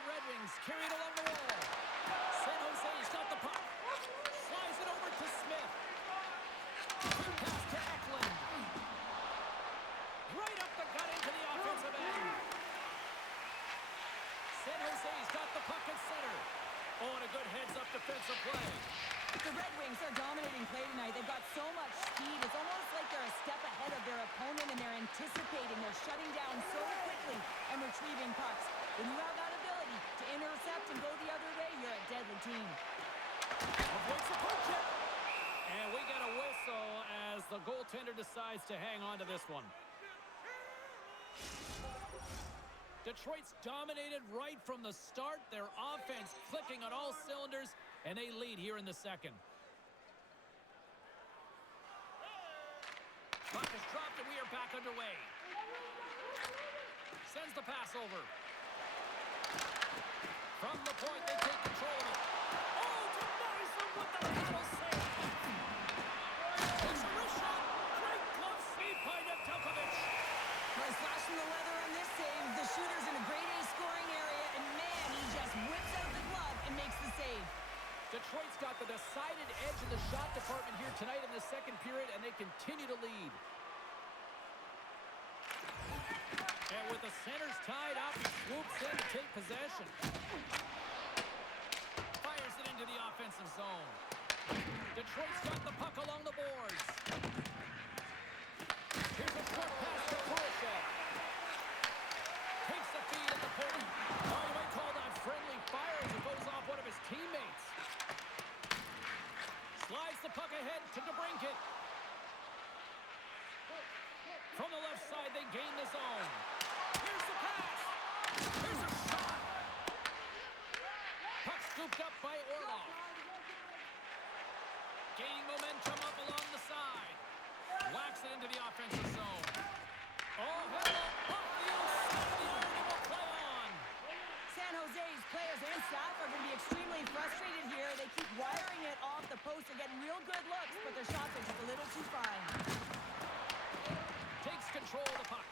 The Red Wings carry it along the wall. San Jose's got the puck. Slides it over to Smith. Quick pass to Eklund. Right up the gut into the offensive end. San Jose's got the puck at center. Oh, and a good heads-up defensive play. The Red Wings are dominating play tonight. They've got so much speed. It's almost like they're a step ahead of their opponent, and they're anticipating. They're shutting down so quickly and retrieving pucks. When you have that ability to intercept and go the other way, you're a deadly team. Avoids the poke check. And we get a whistle as the goaltender decides to hang on to this one. Detroit's dominated right from the start. Their offense clicking on all cylinders, and they lead here in the second. Puck is dropped, and we are back underway. Sends the pass over. From the point, they take control of it. Oh, denies them with the paddle save. Takes a wrist shot. Great glove save by Nedeljkovic. He's flashing the leather on this save. The shooter's in a grade A scoring area, and man, he just whips out the glove and makes the save. Detroit's got the decided edge in the shot department here tonight in the second period, and they continue to lead. And with the centers tied up, he swoops in to take possession. Fires it into the offensive zone. Detroit's got the puck along the boards. Here's a short pass to Kurashev. Takes the feed at the point. Oh, you might call that friendly fire as it goes off one of his teammates. Slides the puck ahead to DeBrincat. From the left side, they gain the zone. Here's the pass. Here's a shot. Puck scooped up by Orlov. Gaining momentum up along the side. Whacks it into the offensive zone. Oh, hello. Off the outside of the iron, and will play on. San Jose's players and staff are going to be extremely frustrated here. They keep wiring it off the post. They're getting real good looks, but their shots are just a little too fine. Takes control of the puck.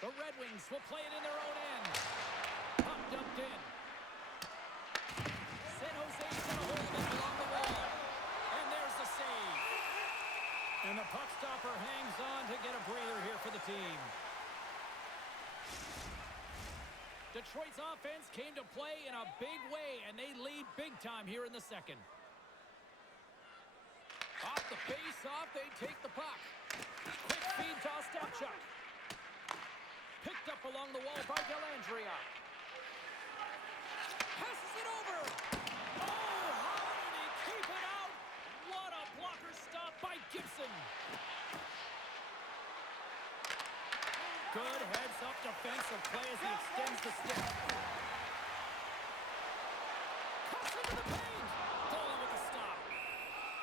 The Red Wings will play it in their own end. Puck dumped in. San Jose's got a hold of it along the wall. And there's the save. And the puck stopper hangs on to get a breather here for the team. Detroit's offense came to play in a big way, and they lead big time here in the second. Off the face-off, they take the puck. Quick feed to Ostapchuk. Picked up along the wall by Dellandrea. Passes it over. Oh, how did he keep it out? What a blocker stop by Gibson. Good heads-up defensive play as he extends the stick. Cuts into the paint. Goalie with a stop.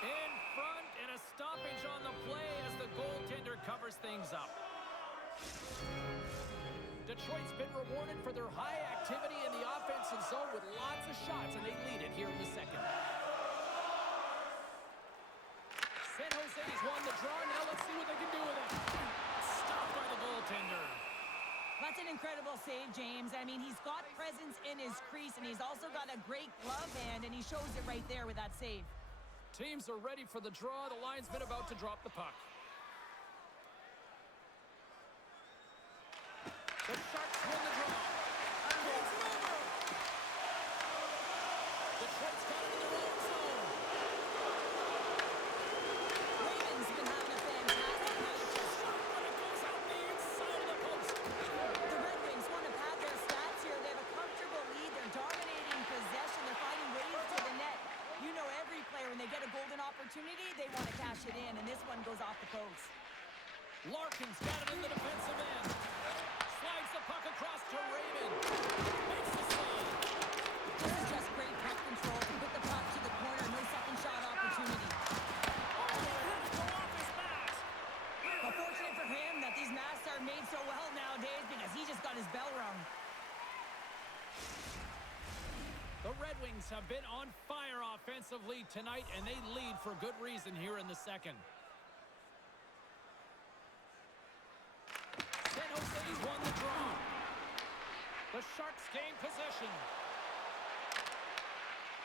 In front, and a stoppage on the play as the goaltender covers things up. Detroit's been rewarded for their high activity in the offensive zone with lots of shots, and they lead it here in the second. San Jose's won the draw. Now let's see what they can do with it. Stopped by the goaltender. That's an incredible save, James. I mean, he's got presence in his crease, and he's also got a great glove hand, and he shows it right there with that save. Teams are ready for the draw. The linesman about to drop the puck. The Sharks win the draw. Hands it over. Detroit's got it in their own zone. Raven's been having a fantastic night. Shot when it goes out the inside of the post. The Red Wings want to pad their stats here. They have a comfortable lead. They're dominating possession. They're finding ways to the net. You know, every player, when they get a golden opportunity, they want to cash it in, and this one goes off the post. Larkin's got it in the defensive end. Slides the puck across to Raven. Makes the save. This is just great puck control to put the puck to the corner. No second shot opportunity. Oh, it had to go off his mask. But fortunate for him that these masks are made so well nowadays because he just got his bell rung. The Red Wings have been on fire offensively tonight, and they lead for good reason here in the second. San Jose's won the draw. The Sharks gain possession.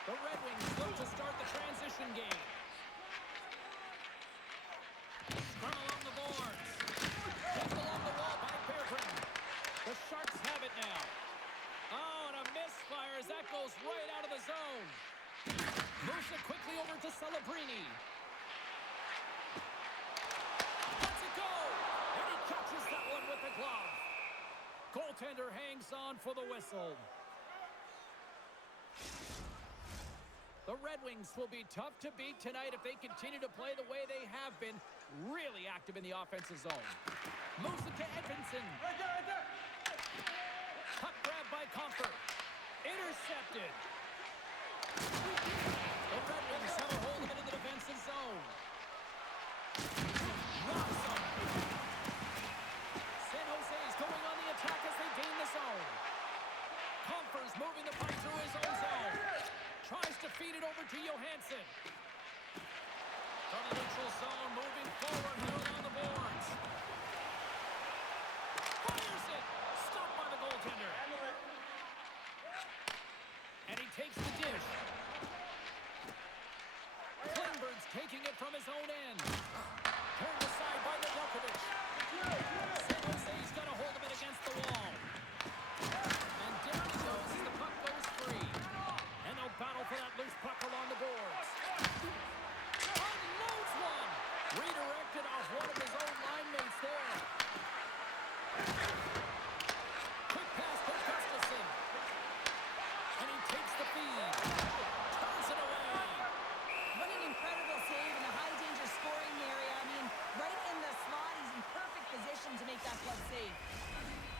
The Red Wings look to start the transition game. Scrum along the boards. Hit along the wall by Berggren. The Sharks have it now. Oh, and a misfire as that goes right out of the zone. Moves it quickly over to Celebrini. Lets it go! And he catches that one with the glove. Goaltender hangs on for the whistle. The Red Wings will be tough to beat tonight if they continue to play the way they have been, really active in the offensive zone. Moves it to Edvinsson. Puck grabbed by Comfort. Intercepted. The Red Wings have a hold of it in the defensive zone. Awesome. San Jose is going on the attack as they gain the zone. Comfort's moving the puck through his own zone. Tries to feed it over to Johansson. From the neutral zone, moving forward, here on the boards. Fires it! Stopped by the goaltender. And he takes the dish. Klingberg's taking it from his own end. Turned aside by Nedeljkovic. San Jose's got a hold of it against the wall. And down he goes as the puck goes free. And they'll battle for that loose puck along the boards. Unloads one. Redirected off one of his own line mates there. Quick pass to Gustafsson. And he takes the feed. Turns it away. What an incredible save in a high-danger scoring area. I mean, right in the slot, he's in perfect position to make that club save.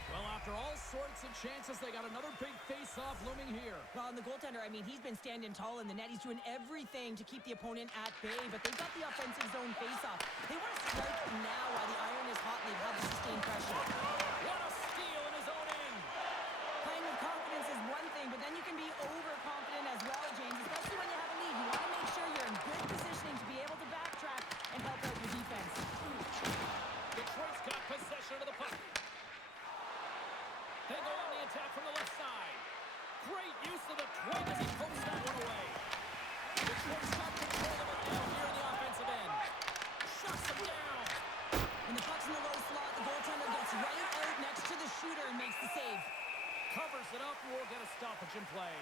Well, after all sorts of chances, they got another big face-off looming here. Well, and the goaltender, I mean, he's been standing tall in the net. He's doing everything to keep the opponent at bay, but they've got the offensive zone face-off. They want to strike now while the iron is hot and they've had the sustained pressure. What a steal in his own end. Playing with confidence is one thing, but then you can be overconfident as well, James, especially when you have a lead. You want to make sure you're in good positioning to be able to backtrack and help out your defense. Detroit's got possession of the puck. They go on the attack from the left side. Great use of the twig as he posts that one away. Detroit's got control of it now here in the offensive end. Shuts him down. When the puck's in the low slot, the goaltender gets right out next to the shooter and makes the save. Covers it up and we'll get a stoppage in play.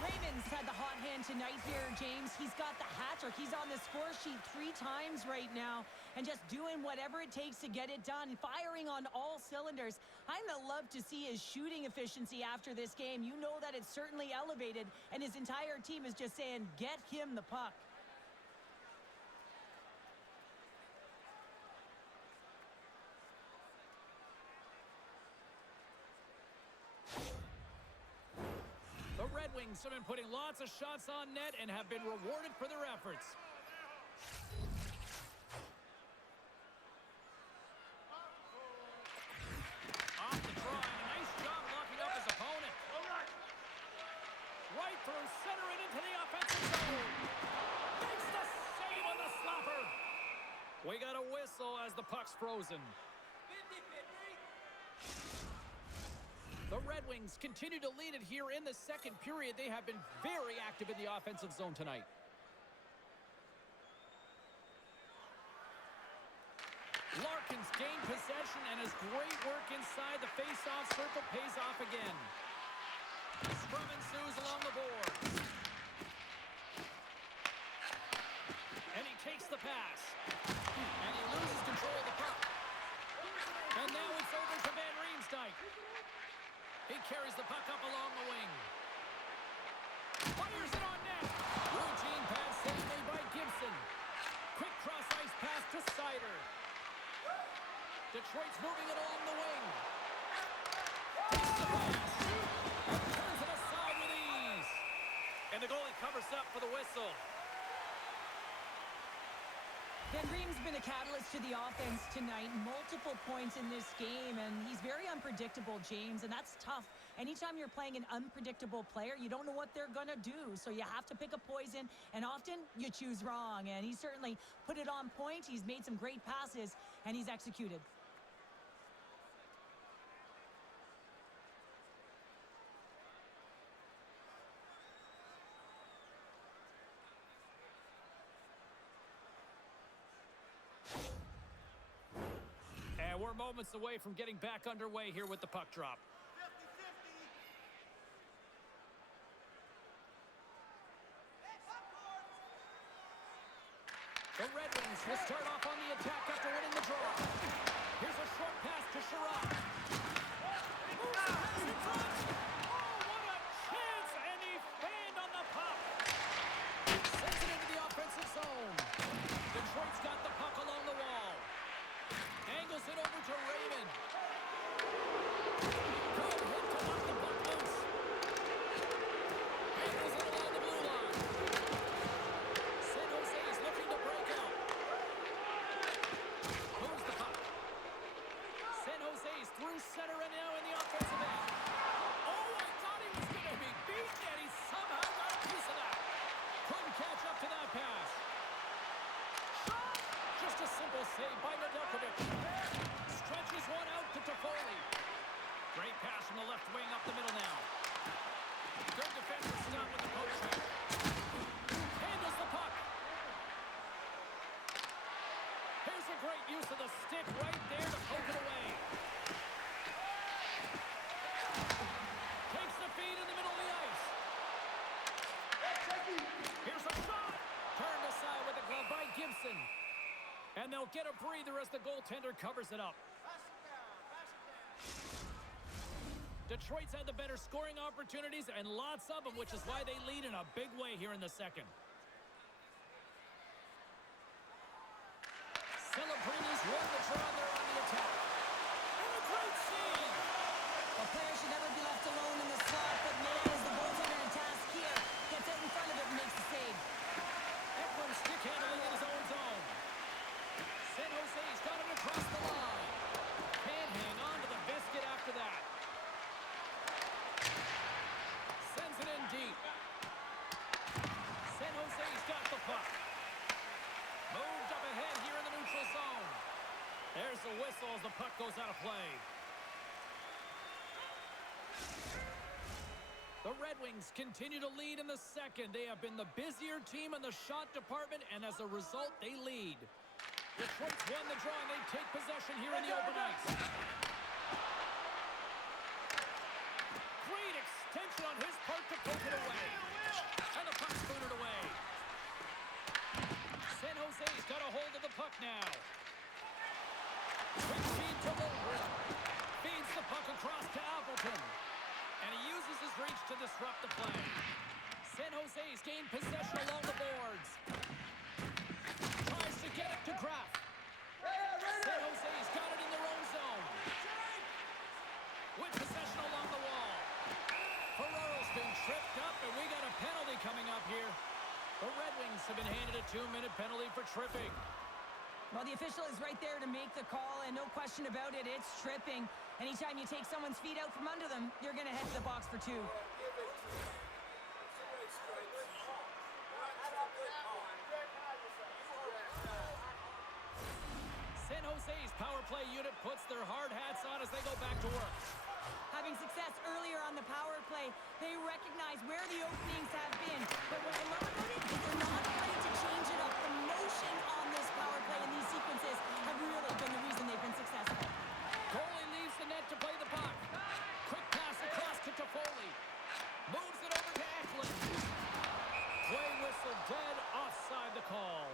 Raymond's had the hot hand tonight here, James. He's got the hat trick. He's on the score sheet 3 times right now and just doing whatever it takes to get it done, firing on all cylinders. I'm going to love to see his shooting efficiency after this game. You know that it's certainly elevated, and his entire team is just saying, get him the puck. The Red Wings have been putting lots of shots on net and have been rewarded for their efforts. Off the draw, and a nice job locking up his opponent. Right through center and into the offensive zone. Makes the save on the slapper. We got a whistle as the puck's frozen. The Red Wings continue to lead it here in the second period. They have been very active in the offensive zone tonight. Larkin's gained possession, and his great work inside the face-off circle pays off again. Scrum ensues along the boards. And he takes the pass. And he loses control of the puck. And now it's over to Van Riemsdyk. He carries the puck up along the wing. Fires it on net. Routine pass saved made by Gibson. Quick cross-ice pass to Sider. Detroit's moving it along the wing. Takes the pass. And turns it aside with ease. And the goalie covers up for the whistle. Van Riem's been a catalyst to the offense tonight. Multiple points in this game, and he's very unpredictable, James, and that's tough. Anytime you're playing an unpredictable player, you don't know what they're going to do, so you have to pick a poison, and often you choose wrong, and he certainly put it on point. He's made some great passes, and he's executed. we're moments away from getting back underway here with the puck drop. The Red Wings will start off on the attack after winning the draw. Here's a short pass to Sherrod. Pass in front. Oh, what a chance! And he fanned on the puck. Sends it into the offensive zone. Detroit's got the puck along the wall. Angles it over to Raymond. Good hit to knock the puck loose. Angles it along the blue line. San Jose is looking to break out. Moves the puck. San Jose's through center and now in the offensive end. Oh, I thought he was going to be beaten, and he somehow got a piece of that. Couldn't catch up to that pass. Shot! Just a simple save by Nedeljkovic. Stretches one out to Toffoli. Great pass from the left wing up the middle now. Good defensive stop with the poke check. Handles the puck. Here's a great use of the stick right there to poke it away. Takes the feed in the middle of the ice. Here's a shot. Turned aside with the glove by Gibson. And they'll get a breather as the goaltender covers it up. Detroit's had the better scoring opportunities and lots of them, which is why they lead in a big way here in the second. Celebrini's won the draw there on the attack. And a great save! A player should never be left alone in the slot, but man, is the goaltender in task here. Gets out in front of it and makes the save. Eklund stick handling in his own zone. San Jose's got it across the line. Can't hang on to the biscuit after that. Sends it in deep. San Jose's got the puck. Moved up ahead here in the neutral zone. There's the whistle as the puck goes out of play. The Red Wings continue to lead in the second. They have been the busier team in the shot department, and as a result, they lead. Detroit's won the draw, and they take possession here in the open ice. Great extension on his part to poke it away. And the puck's booted away. San Jose's got a hold of the puck now. Quick feed to Lindgren. Feeds the puck across to Appleton. And he uses his reach to disrupt the play. San Jose's gained possession along the boards. Tries to get it to Kraft. San Jose's got it in their own zone. With possession along the wall. Ferraro's been tripped up, and we got a penalty coming up here. The Red Wings have been handed a 2-minute penalty for tripping. Well, the official is right there to make the call, and no question about it, it's tripping. Anytime you take someone's feet out from under them, you're going to head to the box for 2. San Jose's power play unit puts their hard hats on as they go back to work. Having success earlier on the power play, they recognize where the openings have been. But what I love about it is they're not afraid to change it up. The motion on this power play and these sequences have really been the reason they've been successful. Goalie leaves the net to play the puck. Quick pass across to Toffoli. Moves it over to Eklund. Play whistle dead, offside the call.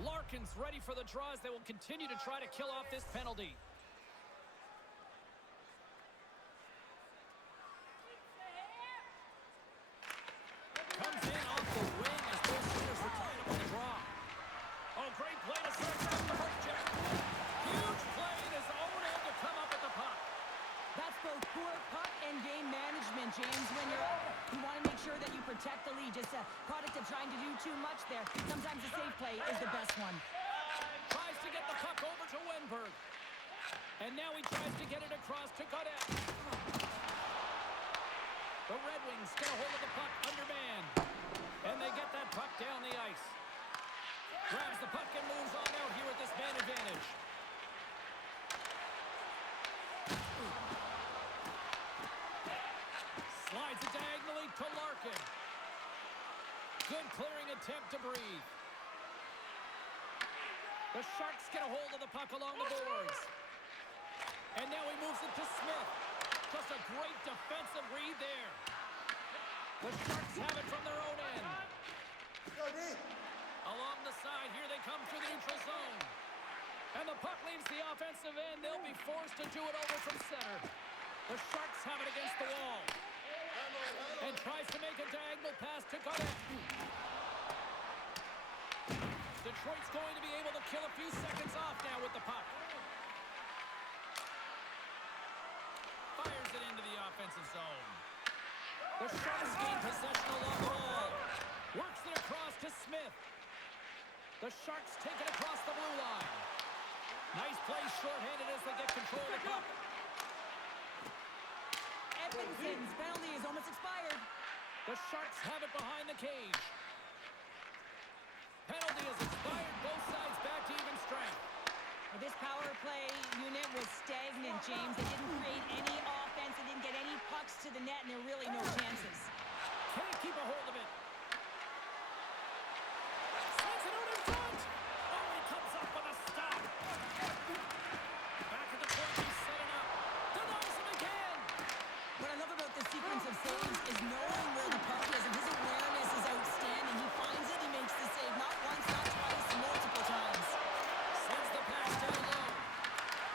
Larkin's ready for the draws. They will continue to try to kill off this penalty. Comes in off the wing as both centers were tied up on the draw. Oh, great play to start off the first check. Huge play in his own end to come up with the puck. That's both poor puck and game management, James. When you're up, you want to make sure that you protect the lead. Just a product of trying to do too much there. Sometimes a safe play is the best one. Tries to get the puck over to Wenberg. And now he tries to get it across to Godet. The Red Wings get a hold of the puck under man. And they get that puck down the ice. Grabs the puck and moves on out here with this man advantage. Slides it diagonally to Larkin. Good clearing attempt to breathe. The Sharks get a hold of the puck along the boards. And now he moves it to Smith. Just a great defensive read there. The Sharks have it from their own end. Along the side, here they come through the neutral zone. And the puck leaves the offensive end. They'll be forced to do it over from center. The Sharks have it against the wall. And tries to make a diagonal pass to Godet. Detroit's going to be able to kill a few seconds off now with the puck. Fires it into the offensive zone. The Sharks gain possession along the wall. Works it across to Smith. The Sharks take it across the blue line. Nice play shorthanded as they get control of the puck. Edmonton's penalty is almost expired. The Sharks have it behind the cage. Penalty is expired. Both sides back to even strength. Well, this power play unit was stagnant, James. They didn't create any offense. They didn't get any pucks to the net, and there were really no chances. Can't keep a hold of it. Sends it out in front. Oh, he comes up with a stop. Back at the point, he's setting up. Denies him again. What I love about this sequence of saves is knowing where the puck is, and his awareness is outstanding. He finds it, he makes the save, not once, not twice, multiple times. Sends the pass down low.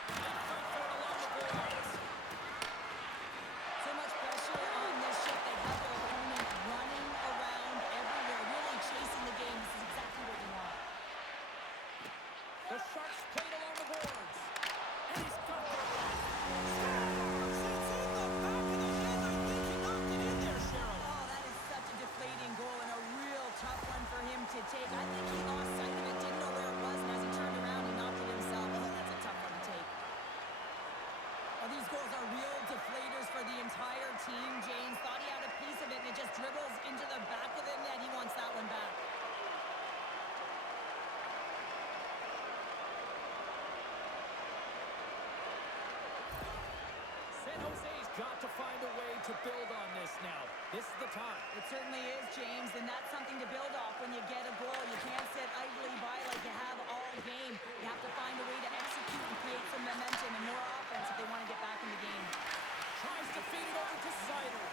They fight for it along the boards. So much pressure on this shift. They have their opponent running around everywhere, really chasing the game. This is exactly what we want. The Sharks played along the boards. And he's got the Oh, that is such a deflating goal and a real tough one for him to take. I think he lost sight of it, didn't know where it was, and as he turned around, he knocked it himself. Oh, that's a tough one to take. Well, these goals are real deflators for the entire team. James thought he had a piece of it, and it just dribbles into the back of the net. He wants that one back. San Jose's got to find a way to build on this now. This is the time. It certainly is, James, and that's something to build off when you get a goal. You can't sit idly by like you have all game. You have to find a way to execute and create some momentum and more offense if they want to get back in the game. Tries to feed it over to Sider.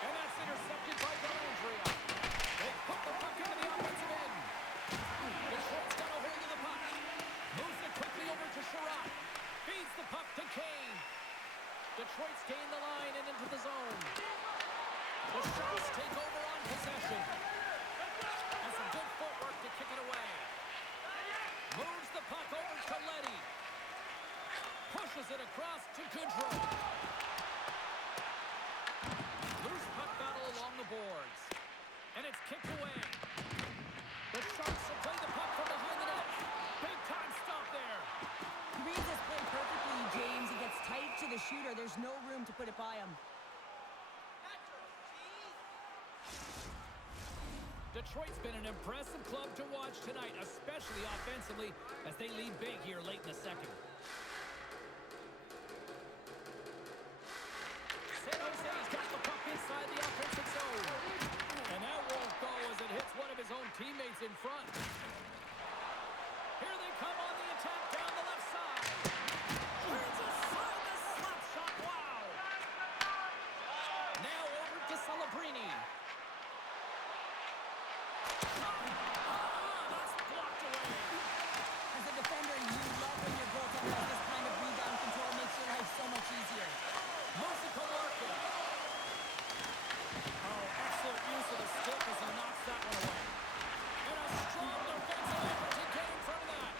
And that's intercepted by Dellandrea. They put the puck into the offensive end. Detroit's got a hold of the puck. Moves it quickly over to Sherratt. Feeds the puck to Kane. Detroit's gained the line and into the zone. The Sharks take over on possession. And some good footwork to kick it away. Moves the puck over to Leddy. Pushes it across to Goodrow. Loose puck battle along the boards. And it's kicked away. The Sharks will play the puck from behind the net. Big time stop there. He reads this play perfectly, James. He gets tight to the shooter. There's no room to put it by him. Detroit's been an impressive club to watch tonight, especially offensively, as they lead big here late in the second. San Jose's got the puck inside the offensive zone. And that won't go as it hits one of his own teammates in front. Here they come on the attack down the left side. Turns aside the slap shot. Wow. Now over to Celebrini. That's blocked away. As a defender, you love when your goaltender has this kind of rebound control. Makes your life so much easier. Musical Larkin. Oh, excellent use of the stick as he knocks that one away. And a strong defensive effort to get in front of that.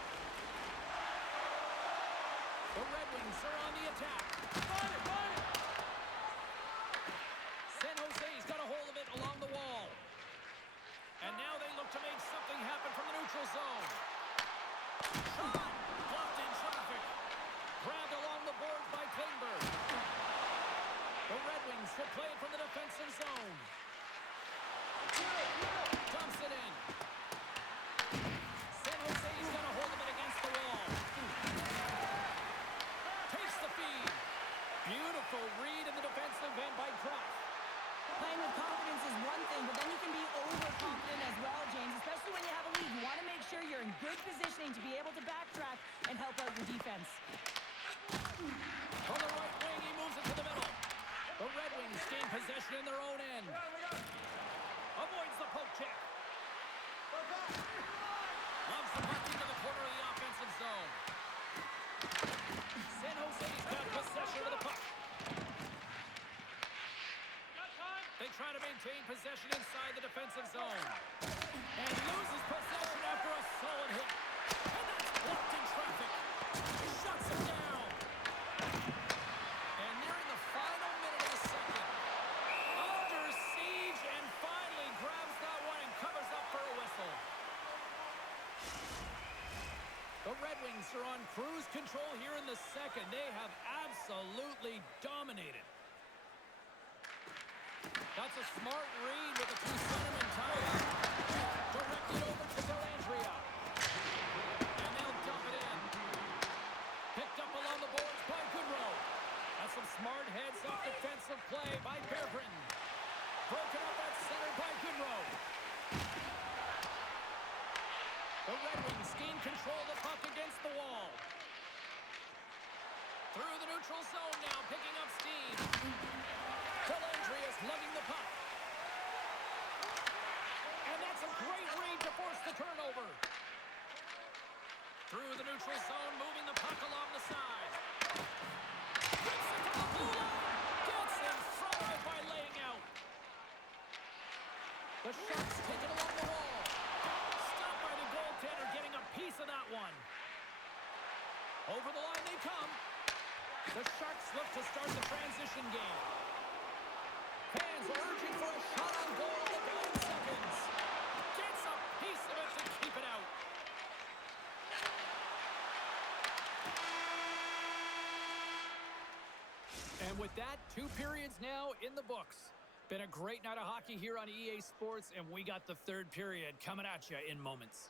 The Red Wings are on the attack. San Jose's got a hold of it along the wall. And now they look to make something happen from the neutral zone. Shot! Blocked in traffic. Grabbed along the boards by Klingberg. The Red Wings will play it from the defensive zone. Dumps it in. San Jose's got a hold of it against the wall. Takes the feed. Beautiful defense. From the right wing, he moves it to the middle. The Red Wings gain possession in their own end. Avoids the poke check. Loves the puck into the corner of the offensive zone. San Jose's got possession of the puck. They try to maintain possession inside the defensive zone. And loses possession after a solid hit. And that's blocked in traffic. Shuts him down. And nearing the final minute of the second. Under siege and finally grabs that one and covers up for a whistle. The Red Wings are on cruise control here in the second. They have absolutely dominated. That's a smart read with the two centermen tied up. Directed over to Dellandrea. And they'll dump it in. Picked up along the boards by Goodrow. That's some smart heads-up defensive play by Bear Britton. Broken up at center by Goodrow. The Red Wings gain control of the puck against the wall. Through the neutral zone now, picking up steam. Dellandrea's lugging the puck. And that's a great read to force the turnover. Through the neutral zone, moving the puck along the side. Gets it to the blue line. Gets in front of it by laying out. The shot's taken along the wall. Stopped by the goaltender, getting a piece of that one. Over the line they come. The Sharks look to start the transition game. Fans are urging for a shot on goal in the dying seconds. Gets a piece of it to keep it out. And with that, 2 periods now in the books. Been a great night of hockey here on EA Sports, and we got the 3rd period coming at you in moments.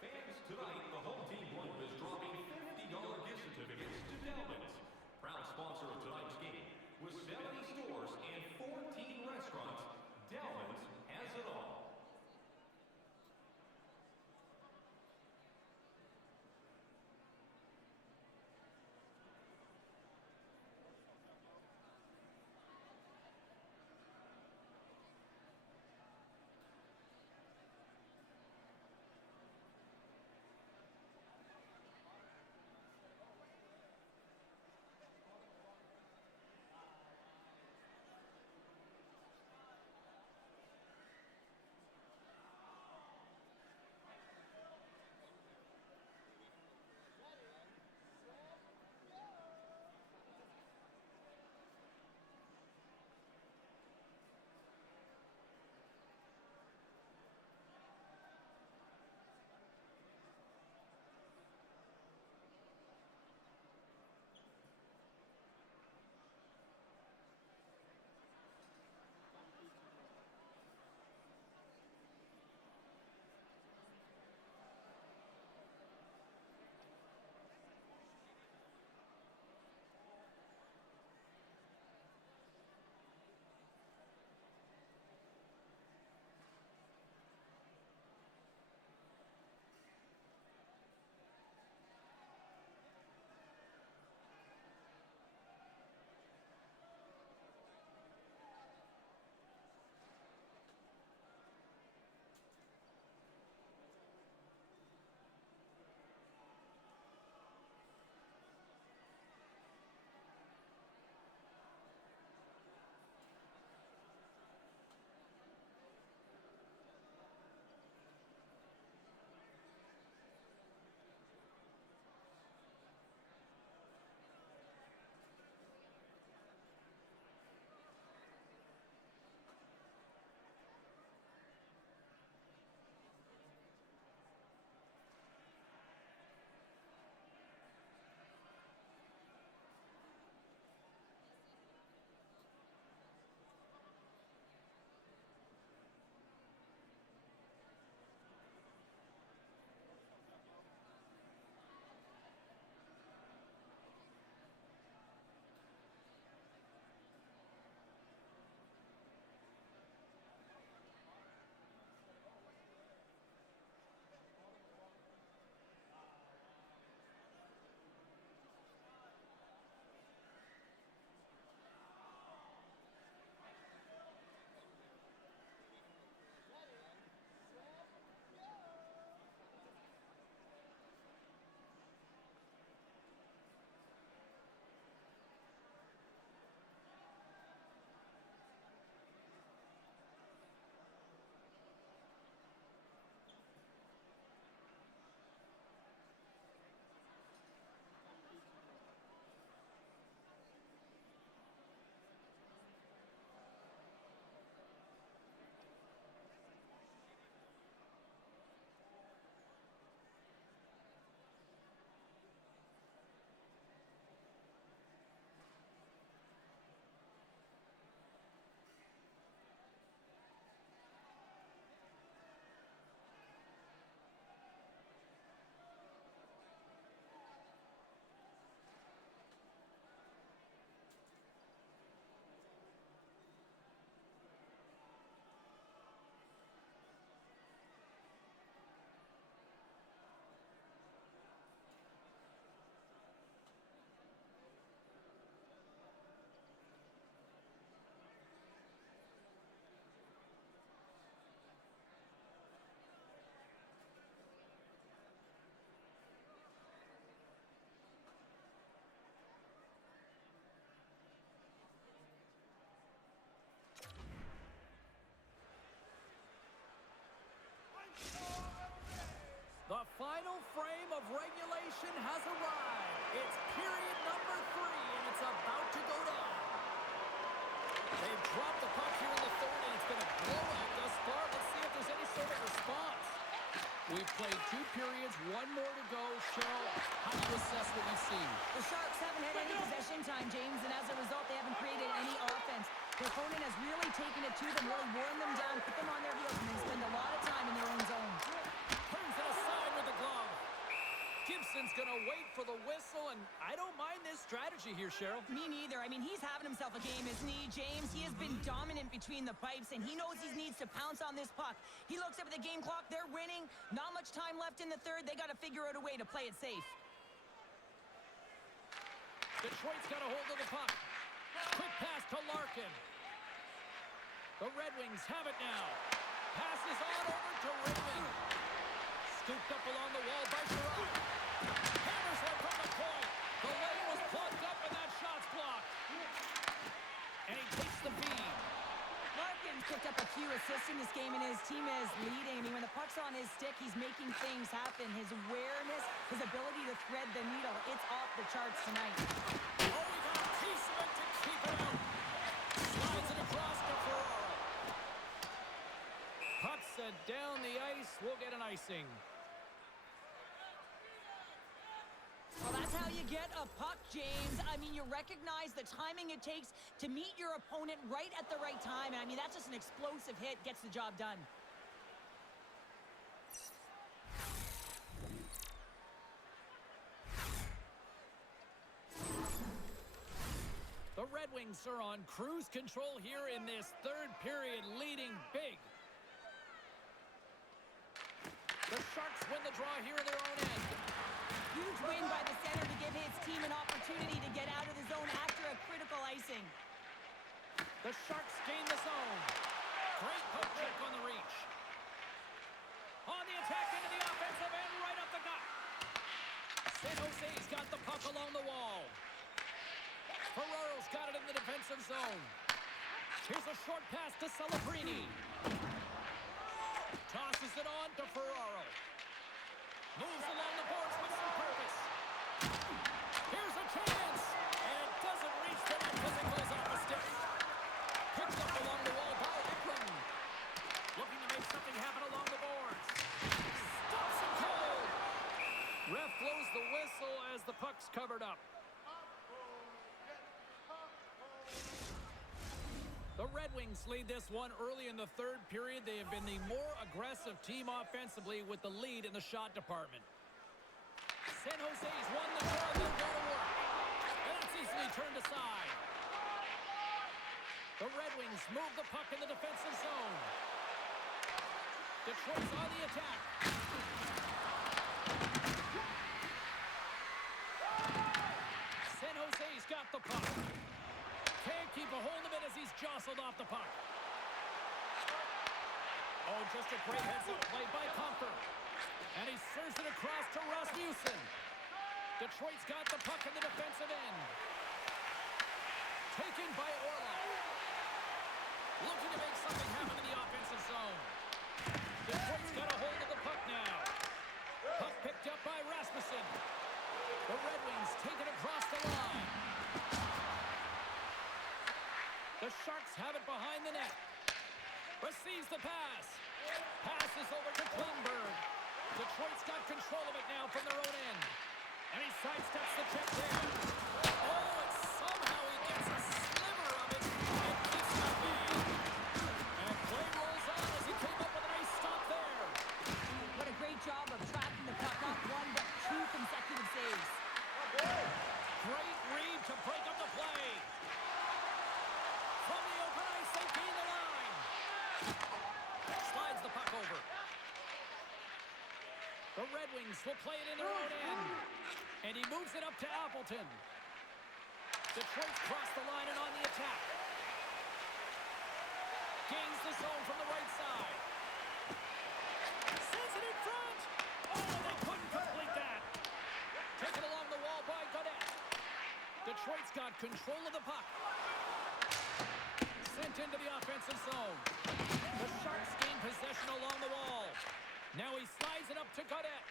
Fans, tonight, the home team Blue is dropping $50 gift certificates to Delvin's. Proud sponsor of tonight's game. With 70 stores and 14 restaurants, Delvin's has it all. Intermission has arrived. It's period number 3, and it's about to go down. They've dropped the puck here in the third, and it's been a blowout thus far. Let's see if there's any sort of response. We've played 2 periods, 1 more to go. Cheryl, how do you assess what you've seen? The Sharks haven't had any possession time, James, and as a result, they haven't created any offense. Their opponent has really taken it to them, really worn them down, put them on their heels, and they spend a lot of time in their own zone. Turns it aside with the glove. Gibson's going to wait for the whistle, and I don't mind this strategy here, Cheryl. Me neither. I mean, he's having himself a game, isn't he, James? He has been dominant between the pipes, and he knows he needs to pounce on this puck. He looks up at the game clock. They're winning. Not much time left in the third. They got to figure out a way to play it safe. Detroit's got a hold of the puck. Quick pass to Larkin. The Red Wings have it now. Passes on over to Raymond. Scooped up along the wall by Sherrod. Hammers one from the point. The lane was plugged up and that shot's blocked. And he takes the feed. Larkin's picked up a few assists in this game, and his team is leading. I mean, when the puck's on his stick, he's making things happen. His awareness, his ability to thread the needle, it's off the charts tonight. Oh, he got a piece of it to keep it out. Slides it across to Ferraro. Puck set down the ice. We'll get an icing. Well, that's how you get a puck, James. I mean, you recognize the timing it takes to meet your opponent right at the right time. And I mean, that's just an explosive hit, gets the job done. The Red Wings are on cruise control here in this third period, leading big. The Sharks win the draw here in their own end. Huge win by the center to give his team an opportunity to get out of the zone after a critical icing. The Sharks gain the zone. Great poke check on the reach. On the attack into the offensive end, right up the gut. San Jose's got the puck along the wall. Ferraro's got it in the defensive zone. Here's a short pass to Celebrini. Tosses it on to Ferraro. Moves along the boards with some purpose. Here's a chance. And it doesn't reach the net because it goes off the stick. Picked up along the wall by Ekman. Looking to make something happen along the boards. Stops it cold. Ref blows the whistle as the puck's covered up. The Red Wings lead this one early in the third period. They have been the more aggressive team offensively with the lead in the shot department. San Jose's won the draw. They'll go to work. And that's easily turned aside. The Red Wings move the puck in the defensive zone. Detroit's on the attack. San Jose's got the puck. Can't keep a hold of it as he's jostled off the puck. Oh, just a great heads-up play by Comfer. And he serves it across to Rasmussen. Detroit's got the puck in the defensive end. Taken by Orlov. Looking to make something happen in the offensive zone. Detroit's got a hold of the puck now. Puck picked up by Rasmussen. The Red Wings take it across the line. The Sharks have it behind the net. Receives the pass. Passes over to Klingberg. Detroit's got control of it now from their own end. And he sidesteps the check there. Oh, and somehow he gets a sliver of it and keeps it at bay. And play rolls on as he came up with a nice stop there. What a great job of tracking the puck. Not one, but 2 consecutive saves. Great read to break up the play. From the open ice, they gain the line. Slides the puck over. The Red Wings will play it in their own end. And he moves it up to Appleton. Detroit's crossed the line and on the attack. Gains the zone from the right side. Sends it in front. Oh, they couldn't complete that. Taken along the wall by Godet. Detroit's got control of the puck. Sent into the offensive zone. The Sharks gain possession along the wall. Now he slides it up to Godet.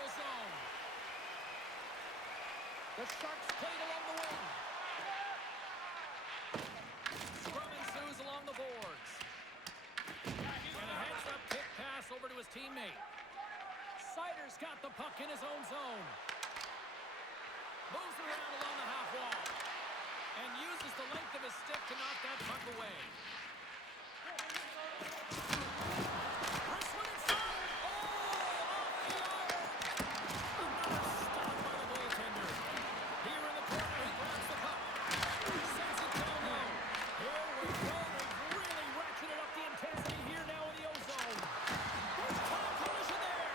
neutral zone. The Sharks played along the wing. Scrum ensues along the boards. And a heads-up kick pass over to his teammate. Sider's got the puck in his own zone. Moves around along the half wall. And uses the length of his stick to knock that puck away. This one inside. Oh, off the iron. Another stop by the goaltender. Here in the corner, he grabs the puck. Sends it down low. Here we go. They've really ratcheted up the intensity here now in the O-zone. There's time collision there.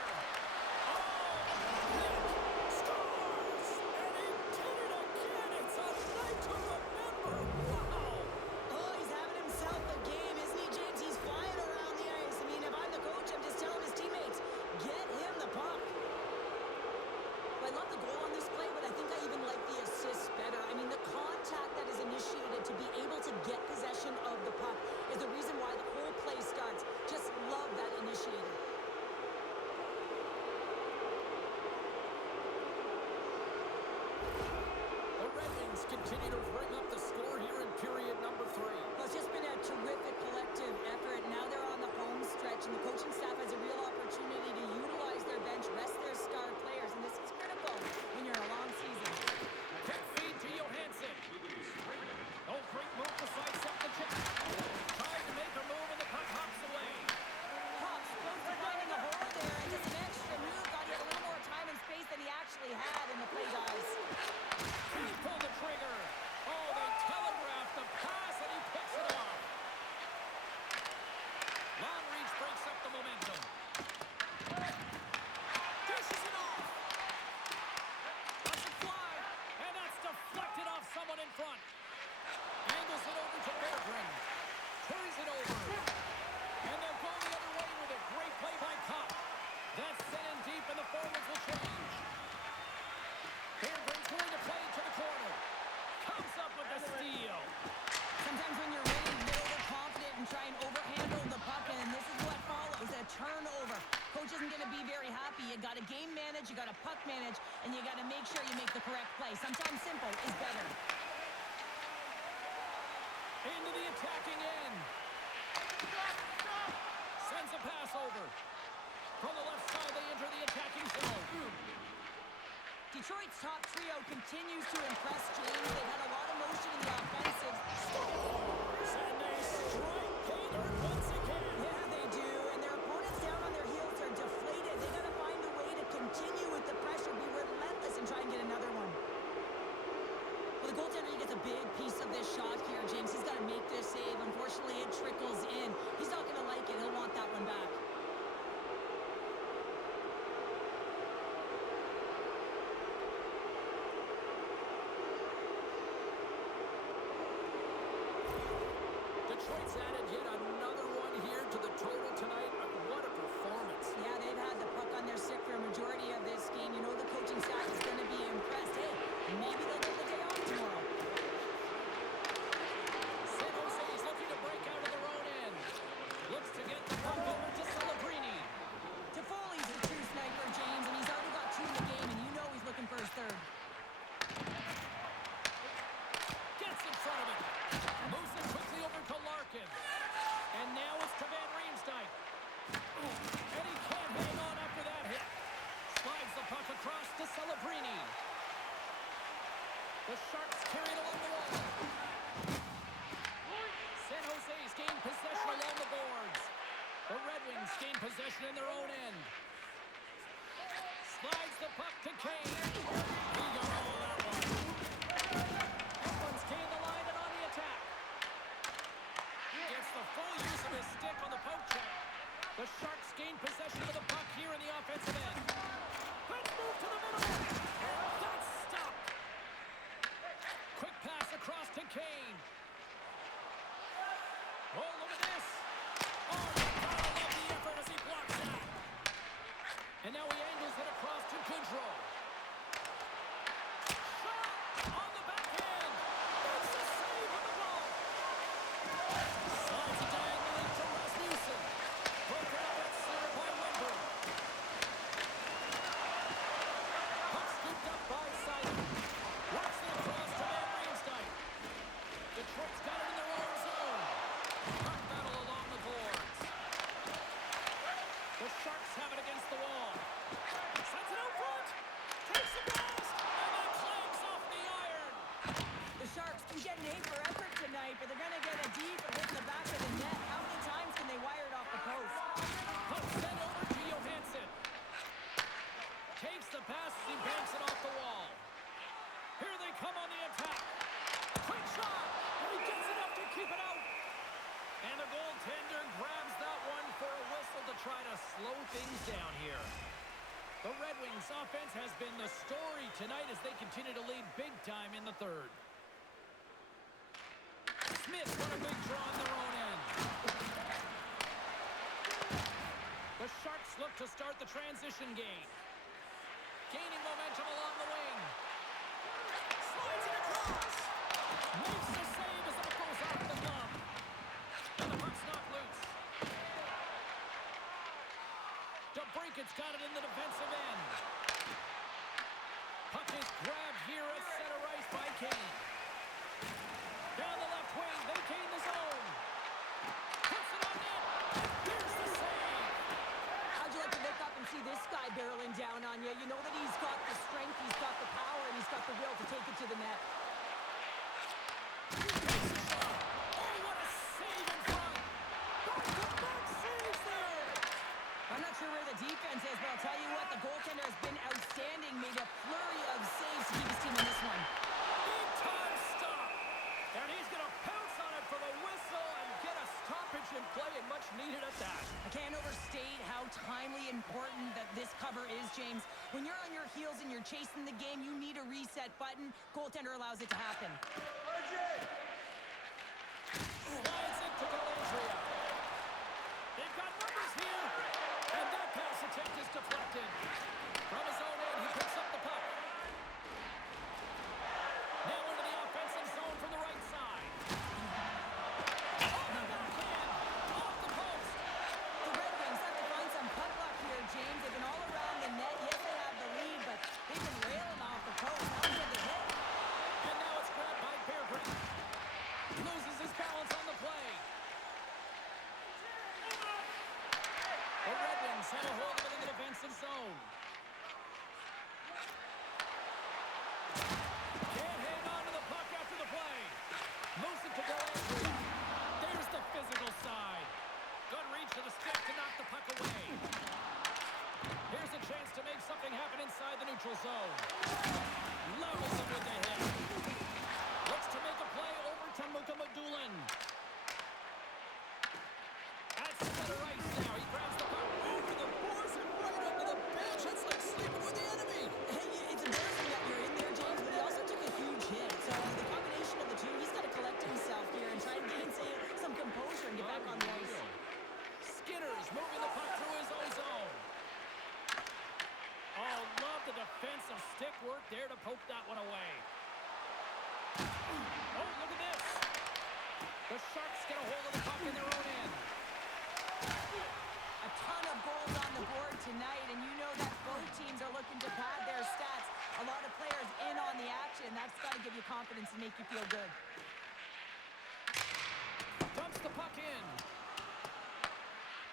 Scores! And he did it again. It's a night to remember. Wow! Oh, he's having himself a game, isn't he, James? He's flying around the ice. I mean, if I'm the coach, I'm just telling his teammates, get him the puck. I love the goal on this play, but I think I even like the assist better. I mean, the contact that is initiated to be able to get possession of the puck is the reason why the whole play starts. Just love that initiator. The Red Wings continue to bring up the score here in period number 3. Well, it's just been a terrific collective effort. Now they're on the home stretch, and the coaching staff has a real opportunity to utilize their bench, rest their star players, and this is critical when you're in a long season. Quick feed to Johansson. Oh, great move to sidestep the check. Trying to make a move, and the puck hops away. Pops close to finding a hole there, and just an extra move got him a little more time and space than he actually had in the play, guys. He pulled the trigger. Oh, they telegraphed the pass, and he picks it off. Long reach breaks up the momentum. Dishes it off. That's a fly, and that's deflected off someone in front. Angles it over to Berggren. Carries it over. And they'll go the other way with it. Great play by Kopp. That's sent in deep, and the forwards will change. Berggren's going to play it to the corner. Comes up with the steal. Sometimes when you're ready, you get overconfident and try and overhandle the puck, and this is what follows, a turnover. Coach isn't going to be very happy. You got to game manage, you got to puck manage, and you got to make sure you make the correct play. Sometimes simple is better. Into the attacking end. Sends a pass over. From the left side, they enter the attacking zone. Detroit's top trio continues to impress, James. They've had a lot of motion in the offensive. And they strike pay dirt once again. Yeah, they do, and their opponents down on their heels are deflated. They got to find a way to continue with the pressure, be relentless, and try and get another one. Well, the goaltender, he gets a big piece of this shot here, James. He's got to make this save. Unfortunately, it trickles in. He's not going to like it. He'll want that one back. Detroit's added yet another one here to the total tonight. What a performance. Yeah, they've had the puck on their stick for a majority of this game. You know the coaching staff is going to be impressed. Hey, maybe they'll get the day off tomorrow. San Jose's looking to break out of their own end. Looks to get the puck over to Celebrini. Toffoli's a true sniper, James, and he's already got 2 in the game, and you know he's looking for his third. Gets in front of it. Moves it quickly over to Larkin. And now it's to Van Riemsdyk. And he can't hang on after that hit. Slides the puck across to Celebrini. Detroit's got it in their own zone. Puck battle along the boards. The Sharks have it against the wall. Sends it out front. Takes the blast. And then clanks off the iron. The Sharks can get an A for effort tonight, but they're going to get a D for hitting the back of the net. How many times can they wire it off the post? Puck sent over to Johansson. Takes the pass as he banks it off the wall. Here they come on the attack. Quick shot. And he gets enough to keep it out. And the goaltender grabs that one for a whistle to try to slow things down here. The Red Wings offense has been the story tonight as they continue to lead big time in the third. Smith got a big draw on their own end. The Sharks look to start the transition game. Gaining momentum along the wing. Slides it across. Makes the save as that goes off the glove. And the puck's knocked loose. DeBrincat's got it in the defensive end. Puck is grabbed here at center ice by Kane. Down the left wing, they gain the zone. Puts it on net. Here's the save. How'd you like to look up and see this guy barreling down on you? You know that he's got the strength, he's got the power, and he's got the will to take it to the net. Oh, what a save in front. Back-to-back saves there. I'm not sure where the defense is, but I'll tell you what, the goaltender has been outstanding, made a flurry of saves to keep his team in this one. Big time stop. And he's going to pounce on it for the whistle and get a stoppage in play, and much needed at that. I can't overstate how timely important that this cover is, James. When you're on your heels and you're chasing the game, you need a reset button. Goaltender allows it to happen. Slides it to Dellandrea. They've got numbers here. And that pass attempt is deflected. From his own end, he picks up the puck. Now into the offensive zone from the right side. Oh, the backhand. Off the post. The Red Wings have to find some puck luck here, James. They've been all around the net. Yes, they have the lead, but they've been railing off the post. How did they hit? And now it's grabbed by Bearbrink. Loses his balance on the play. The Red Wings have a hold of it in the defensive zone. Can't hang on to the puck after the play. Moves it to Dellandrea. There's the physical side. Good reach to the stick to knock the puck away. Here's a chance to make something happen inside the neutral zone. Levels it with the hit. Looks to make a play over to Mukamadulin. At center ice now. He grabs the puck over the boards and right under the bench. It's like sleeping with the enemy. Hey, it's embarrassing that you're in there, James, but he also took a huge hit. So the combination of the two, he's got to collect himself here and try to gain some composure and get back on the ice. Skinner's moving the puck through his own zone. Oh, love the defensive stick work there to poke that one away. Oh, look at this. The Sharks get a hold of the puck in their own end. A ton of goals on the board tonight, and you know that both teams are looking to pad their stats. A lot of players in on the action. That's got to give you confidence and make you feel good. Dumps the puck in.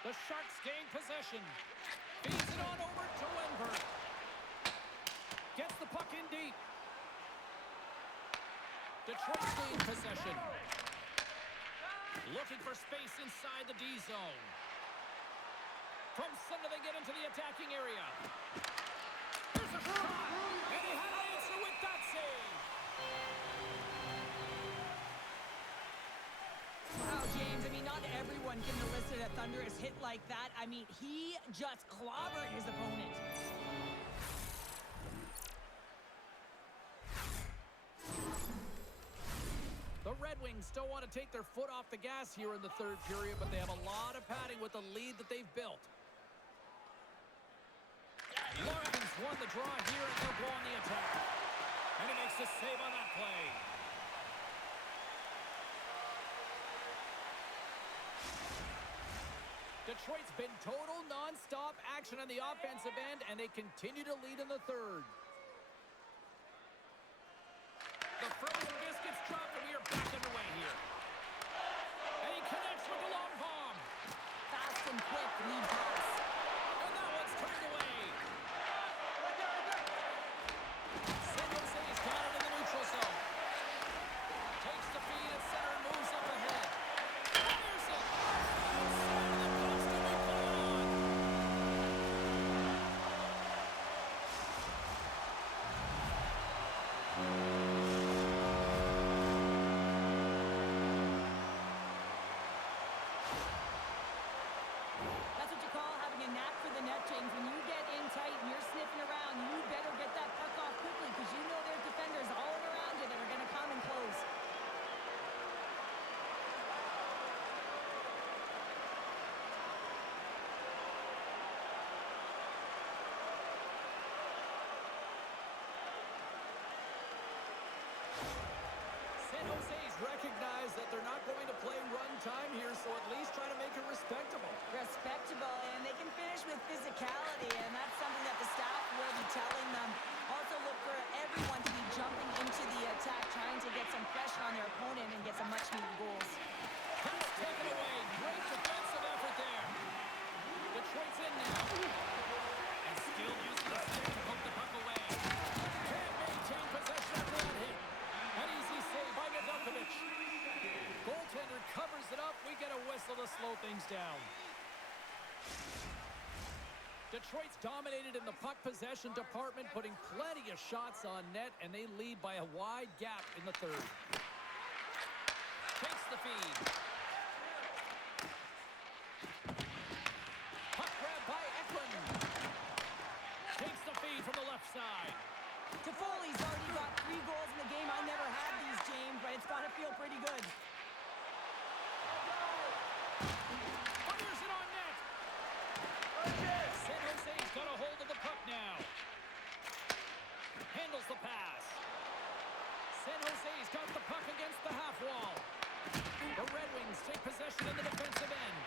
The Sharks gain possession. Feeds it on over to Wenberg. Gets the puck in deep. Detroit's gain possession. Looking for space inside the D zone. From center, they get into the attacking area. There's a shot, and he had an answer with that save. Wow, James, I mean, not everyone can elicit a thunderous hit like that. I mean, he just clobbered his opponent. The Red Wings still want to take their foot off the gas here in the third period, but they have a lot of padding with the lead that they've built. Larkins won the draw here, and they'll go on the attack. And he makes the save on that play. Detroit's been total non-stop action on the offensive end, and they continue to lead in the third. The frozen biscuits dropped, and we are back underway here. James, when you get in tight and you're sniffing around, you better get that puck off quickly because you know there's defenders all around you that are going to come and close. San Jose's recognized that they're not going to play run time here, so at least try to make it respectable. Respectable, and they can finish with physicality, and that's something that the staff will be telling them. Also look for everyone to be jumping into the attack, trying to get some pressure on their opponent and get some much-needed goals. Pass taken away. Great defensive effort there. Detroit's in now. And still using the stick to poke the puck away. Can't maintain possession after that hit. An easy save by Nedeljkovic. Goaltender covers it up. We get a whistle to slow things down. Detroit's dominated in the puck possession department, putting plenty of shots on net, and they lead by a wide gap in the third. Takes the feed. Puck grab by Eklund. Takes the feed from the left side. Toffoli's already got 3 goals in the game. I never had these, James, but it's got to feel pretty good. Fires it on net. San Jose's got a hold of the puck now. Handles the pass. San Jose's got the puck against the half wall. The Red Wings take possession in the defensive end.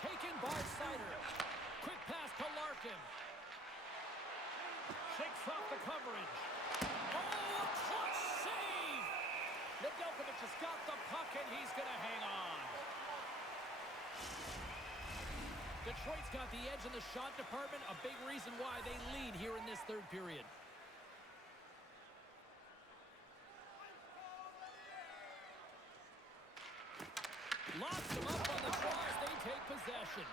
Taken by Sider. Quick pass to Larkin. Shakes off the coverage. Oh, a clutch save! Nedeljkovic has got the puck, and he's going to hang on. Detroit's got the edge in the shot department, a big reason why they lead here in this third period. Locks them up on the draw as they take possession.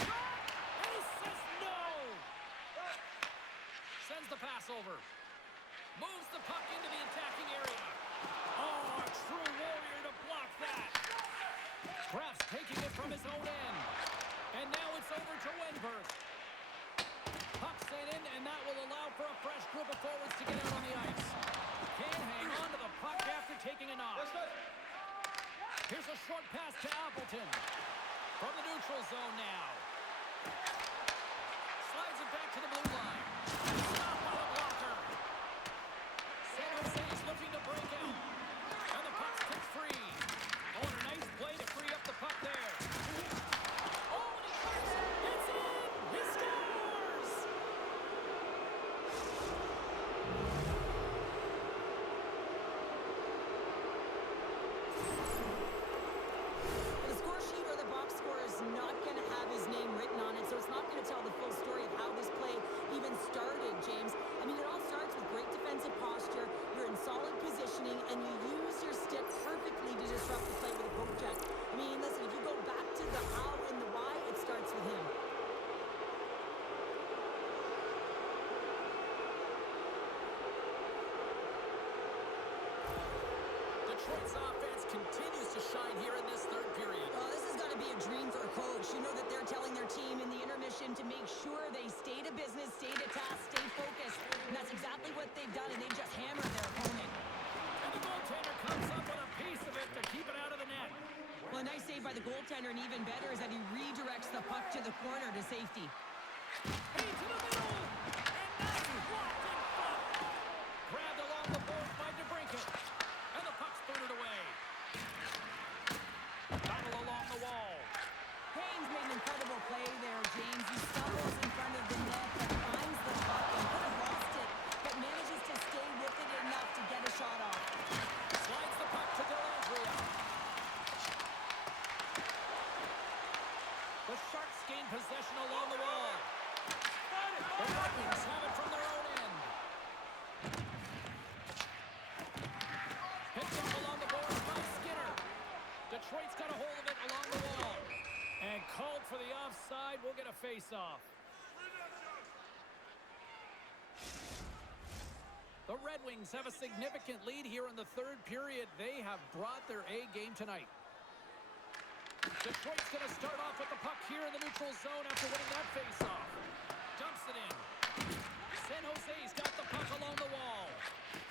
And he says no! Sends the pass over. Moves the puck into the attacking area. Oh, a true warrior to block that. Krafts taking it from his own end. And now it's over to Wenberg. Puck sent in, and that will allow for a fresh group of forwards to get out on the ice. Can't hang on to the puck after taking a knock. Here's a short pass to Appleton. From the neutral zone now. Slides it back to the blue line. Stopped by the blocker. San Jose's looking to break out. And the puck's kicked free. Oh, and a nice play to free up the puck there. Oh, and he cuts it. It's in. He scores. The score sheet or the box score is not going to have his name written on it, so it's not going to tell the full story of how this play even started, James. I mean, it all starts with great defensive posture. You're in solid positioning, and you use your stick perfectly to disrupt the play with a poke check. I mean, listen, if you go back to the how and the why, it starts with him. Detroit's offense continues to shine here in this third period. Oh, this is going to be a dream for a coach. You know that they're telling their team in the intermission to make sure they stay to business, stay to task, stay focused. And that's exactly what they've done, and they just hammered their opponent. And the goaltender comes up with a piece of it to keep it out of the net. Well, a nice save by the goaltender, and even better is that he redirects the puck to the corner to safety. Hey, to the middle! And that's blocked in front! Grabbed along the boards by DeBrincat. And the puck's booted away. Battle along the wall. Haynes made an incredible play there, James. He stumbles in front of the net and finds the puck and could have lost it, but manages to stay with it enough to get a shot off. Slides the puck to Dellandrea. The Sharks gain possession along the wall. The Red Wings have it from their own end. Picked up along the boards by Skinner. Detroit's got a hold of it along the wall. And called for the offside. We'll get a face-off. The Red Wings have a significant lead here in the third period. They have brought their A game tonight. Detroit's going to start off with the puck here in the neutral zone after winning that faceoff. Dumps it in. San Jose's got the puck along the wall.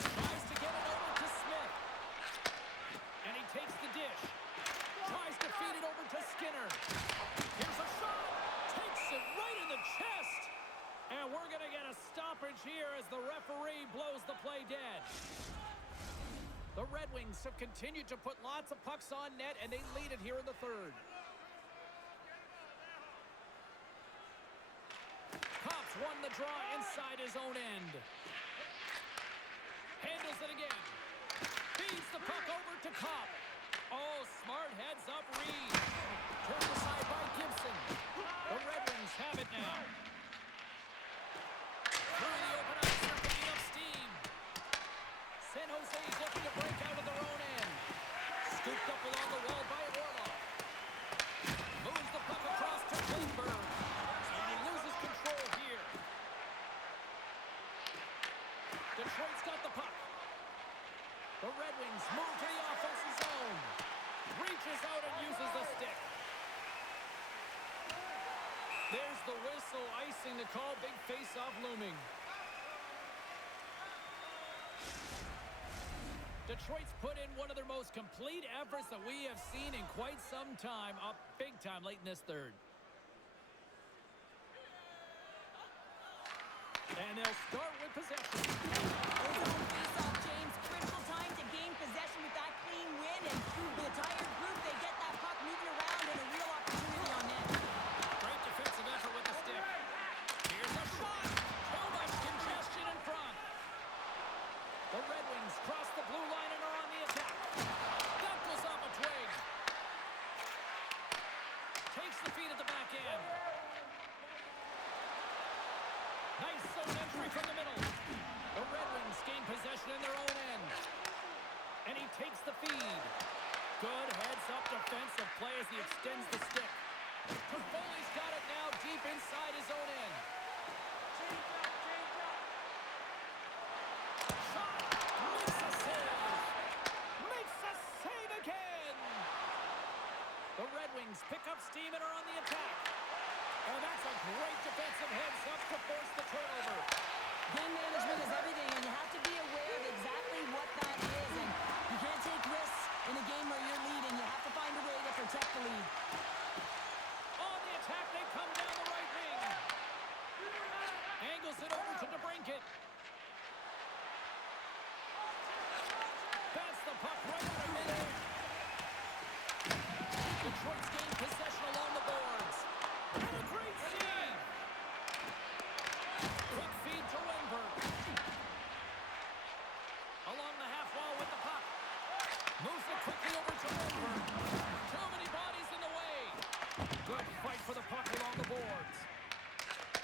Tries to get it over to Smith. And he takes the dish. Tries to feed it over to Skinner. Here's a shot. Takes it right in the chest. And we're going to get a stoppage here as the referee blows the play dead. The Red Wings have continued to put lots of pucks on net, and they lead it here in the third. Kopp's won the draw inside his own end. Handles it again. Feeds the puck over to Kopp. Oh, smart heads-up read. Turned aside by Gibson. The Red Wings have it now. Through the open ice, they're picking up steam. San Jose's looking to break out of their own end. Scooped up along the wall by Orlov. Moves the puck across to Klingberg. And he loses control here. Detroit's got the puck. The Red Wings move to the offensive zone. Reaches out and uses the stick. There's the whistle, icing the call. Big face-off looming. Detroit's put in one of their most complete efforts that we have seen in quite some time, up big time late in this third. And they'll start with possession. Face-off, James. Critical time to gain possession with that clean win, and with a tired group, they get that puck moving around and a real opportunity on net. Great defensive effort with the stick. Here's a shot. Too much congestion in front. The Red Wings cross the blue line and are on the attack. That goes off a twig. Takes the feed at the back end. Nice zone entry from the middle. The Red Wings gain possession in their own end. And he takes the feed. Good heads-up defensive play as he extends the stick. Toffoli's got it now deep inside his own end. Shot! Makes a save! Makes a save again! The Red Wings pick up steam and are on the attack. And that's a great defensive heads-up to force the turnover. Game management is everything, and you have to be aware of exactly what that is. And you can't take risks in a game where you're leading. You have to find a way to protect the lead. On the attack, they come down the right wing. Angles it over to DeBrincat. That's the puck right out of midair. Detroit's gained possession along the boards. And a great save. Quick feed to Wenberg. Along the half wall with the puck. Moves it quickly over to Wenberg. Too many bodies in the way. Good fight for the puck along the boards.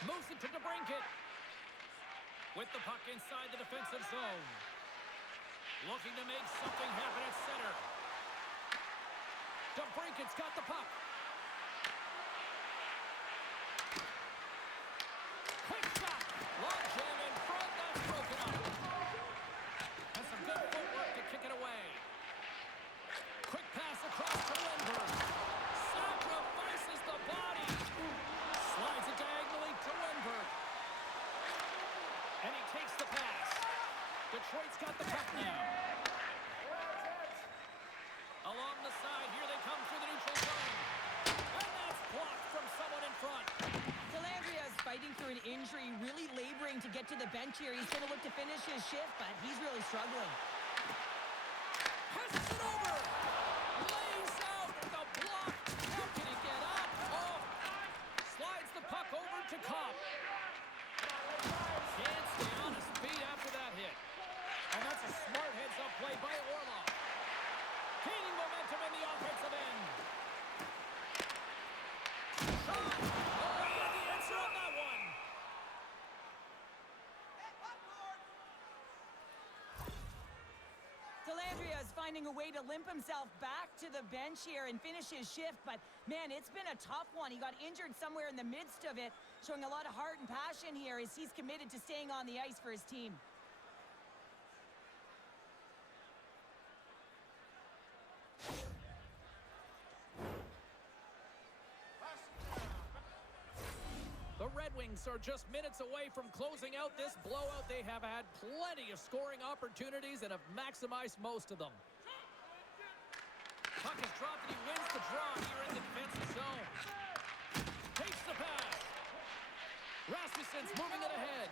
Moves it to DeBrincat. With the puck inside the defensive zone. Looking to make something happen at center. DeBrincat's got the puck. Quick shot. Long jam in front. That's broken up. And some good footwork to kick it away. Quick pass across to Lindbergh. Sacrifices the body. Slides it diagonally to Lindbergh. And he takes the pass. Detroit's got the puck now. Along the side, here they come through the neutral zone. And that's blocked from someone in front. Dellandria's fighting through an injury, really laboring to get to the bench here. He's going to look to finish his shift, but he's really struggling. Passes it over. Lays out the block. How can he get up? Oh. Slides the puck over to Kopp. Can't stay on his feet after that hit. And that's a smart heads-up play by Orlov. Gaining momentum in the offensive end. Shot! Oh, the answer on that one. Dellandria is finding a way to limp himself back to the bench here and finish his shift, but man, it's been a tough one. He got injured somewhere in the midst of it, showing a lot of heart and passion here as he's committed to staying on the ice for his team. Wings are just minutes away from closing out this blowout. They have had plenty of scoring opportunities and have maximized most of them. Puck is dropped and he wins the draw here in the defensive zone. Takes the pass. Rasmussen's moving it ahead.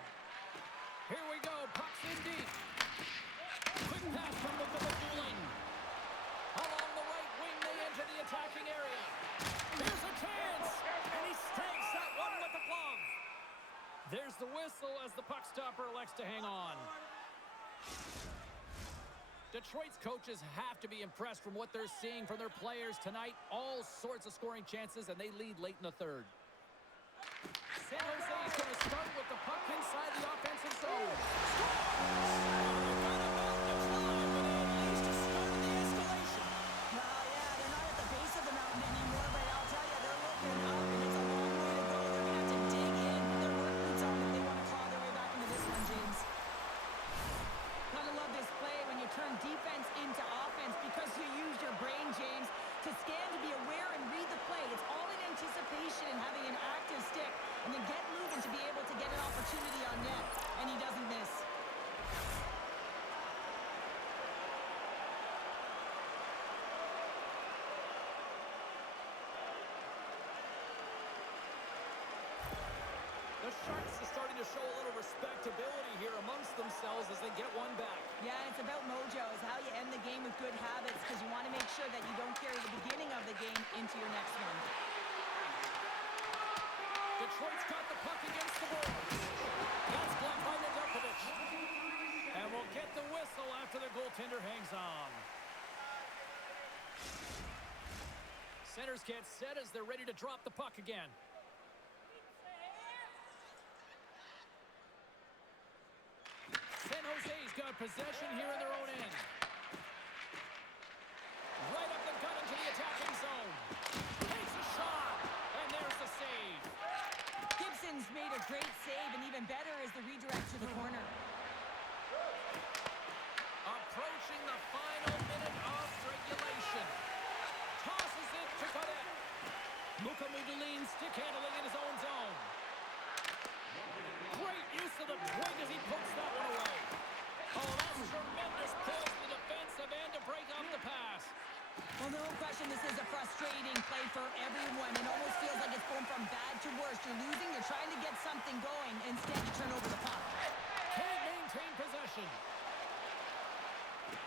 Here we go. Puck's in deep. Quick pass from McDouling. Along the right wing, they enter the attacking area. Here's a chance. And he stakes that one with the glove. There's the whistle as the puck stopper elects to hang on. Detroit's coaches have to be impressed from what they're seeing from their players tonight. All sorts of scoring chances, and they lead late in the third. San Jose is going to start with the puck inside the offensive zone. Defense into offense because you use your brain, James, to scan, to be aware and read the play. It's all in anticipation and having an active stick and then get moving to be able to get an opportunity on net, and he doesn't miss. The Sharks are starting to show a little respectability here amongst themselves as they get one back. Yeah, it's about mojo. It's how you end the game with good habits because you want to make sure that you don't carry the beginning of the game into your next one. Detroit's got the puck against the boards. That's blocked by Nedeljkovic. And we'll get the whistle after the goaltender hangs on. Centers get set as they're ready to drop the puck again. San Jose's got possession here in their own end. Right up the gut into the attacking zone. Takes a shot, and there's the save. Gibson's made a great save, and even better is the redirect to the corner. Approaching the final minute of regulation. Tosses it to Cadet. Mukamudulin stick handling in his own zone. Great use of the point as he pokes that one away. Oh, that's tremendous pull to the defensive end to break off the pass. Well, no question, this is a frustrating play for everyone. It almost feels like it's going from bad to worse. You're losing, you're trying to get something going. Instead, you turn over the puck. Can't maintain possession.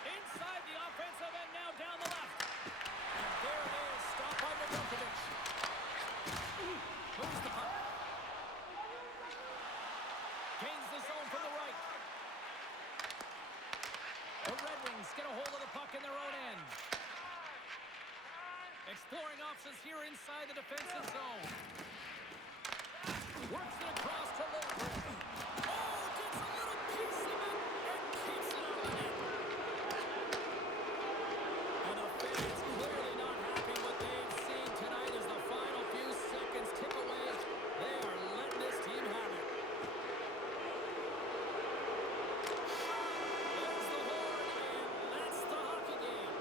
Inside the offensive end, now down the left. And there it is, stopped by Nedeljkovic. Moves the puck. Gains the zone from the right. The Red Wings get a hold of the puck in their own end. Exploring options here inside the defensive zone. Works it across to Lundgren. Oh, gets a little piece of it and keeps it on the net. And the fans clearly not happy what they've seen tonight as the final few seconds tick away. They are letting this team have it. There's the horn, and that's the hockey game.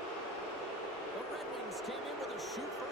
The Red Wings came in with a shoot for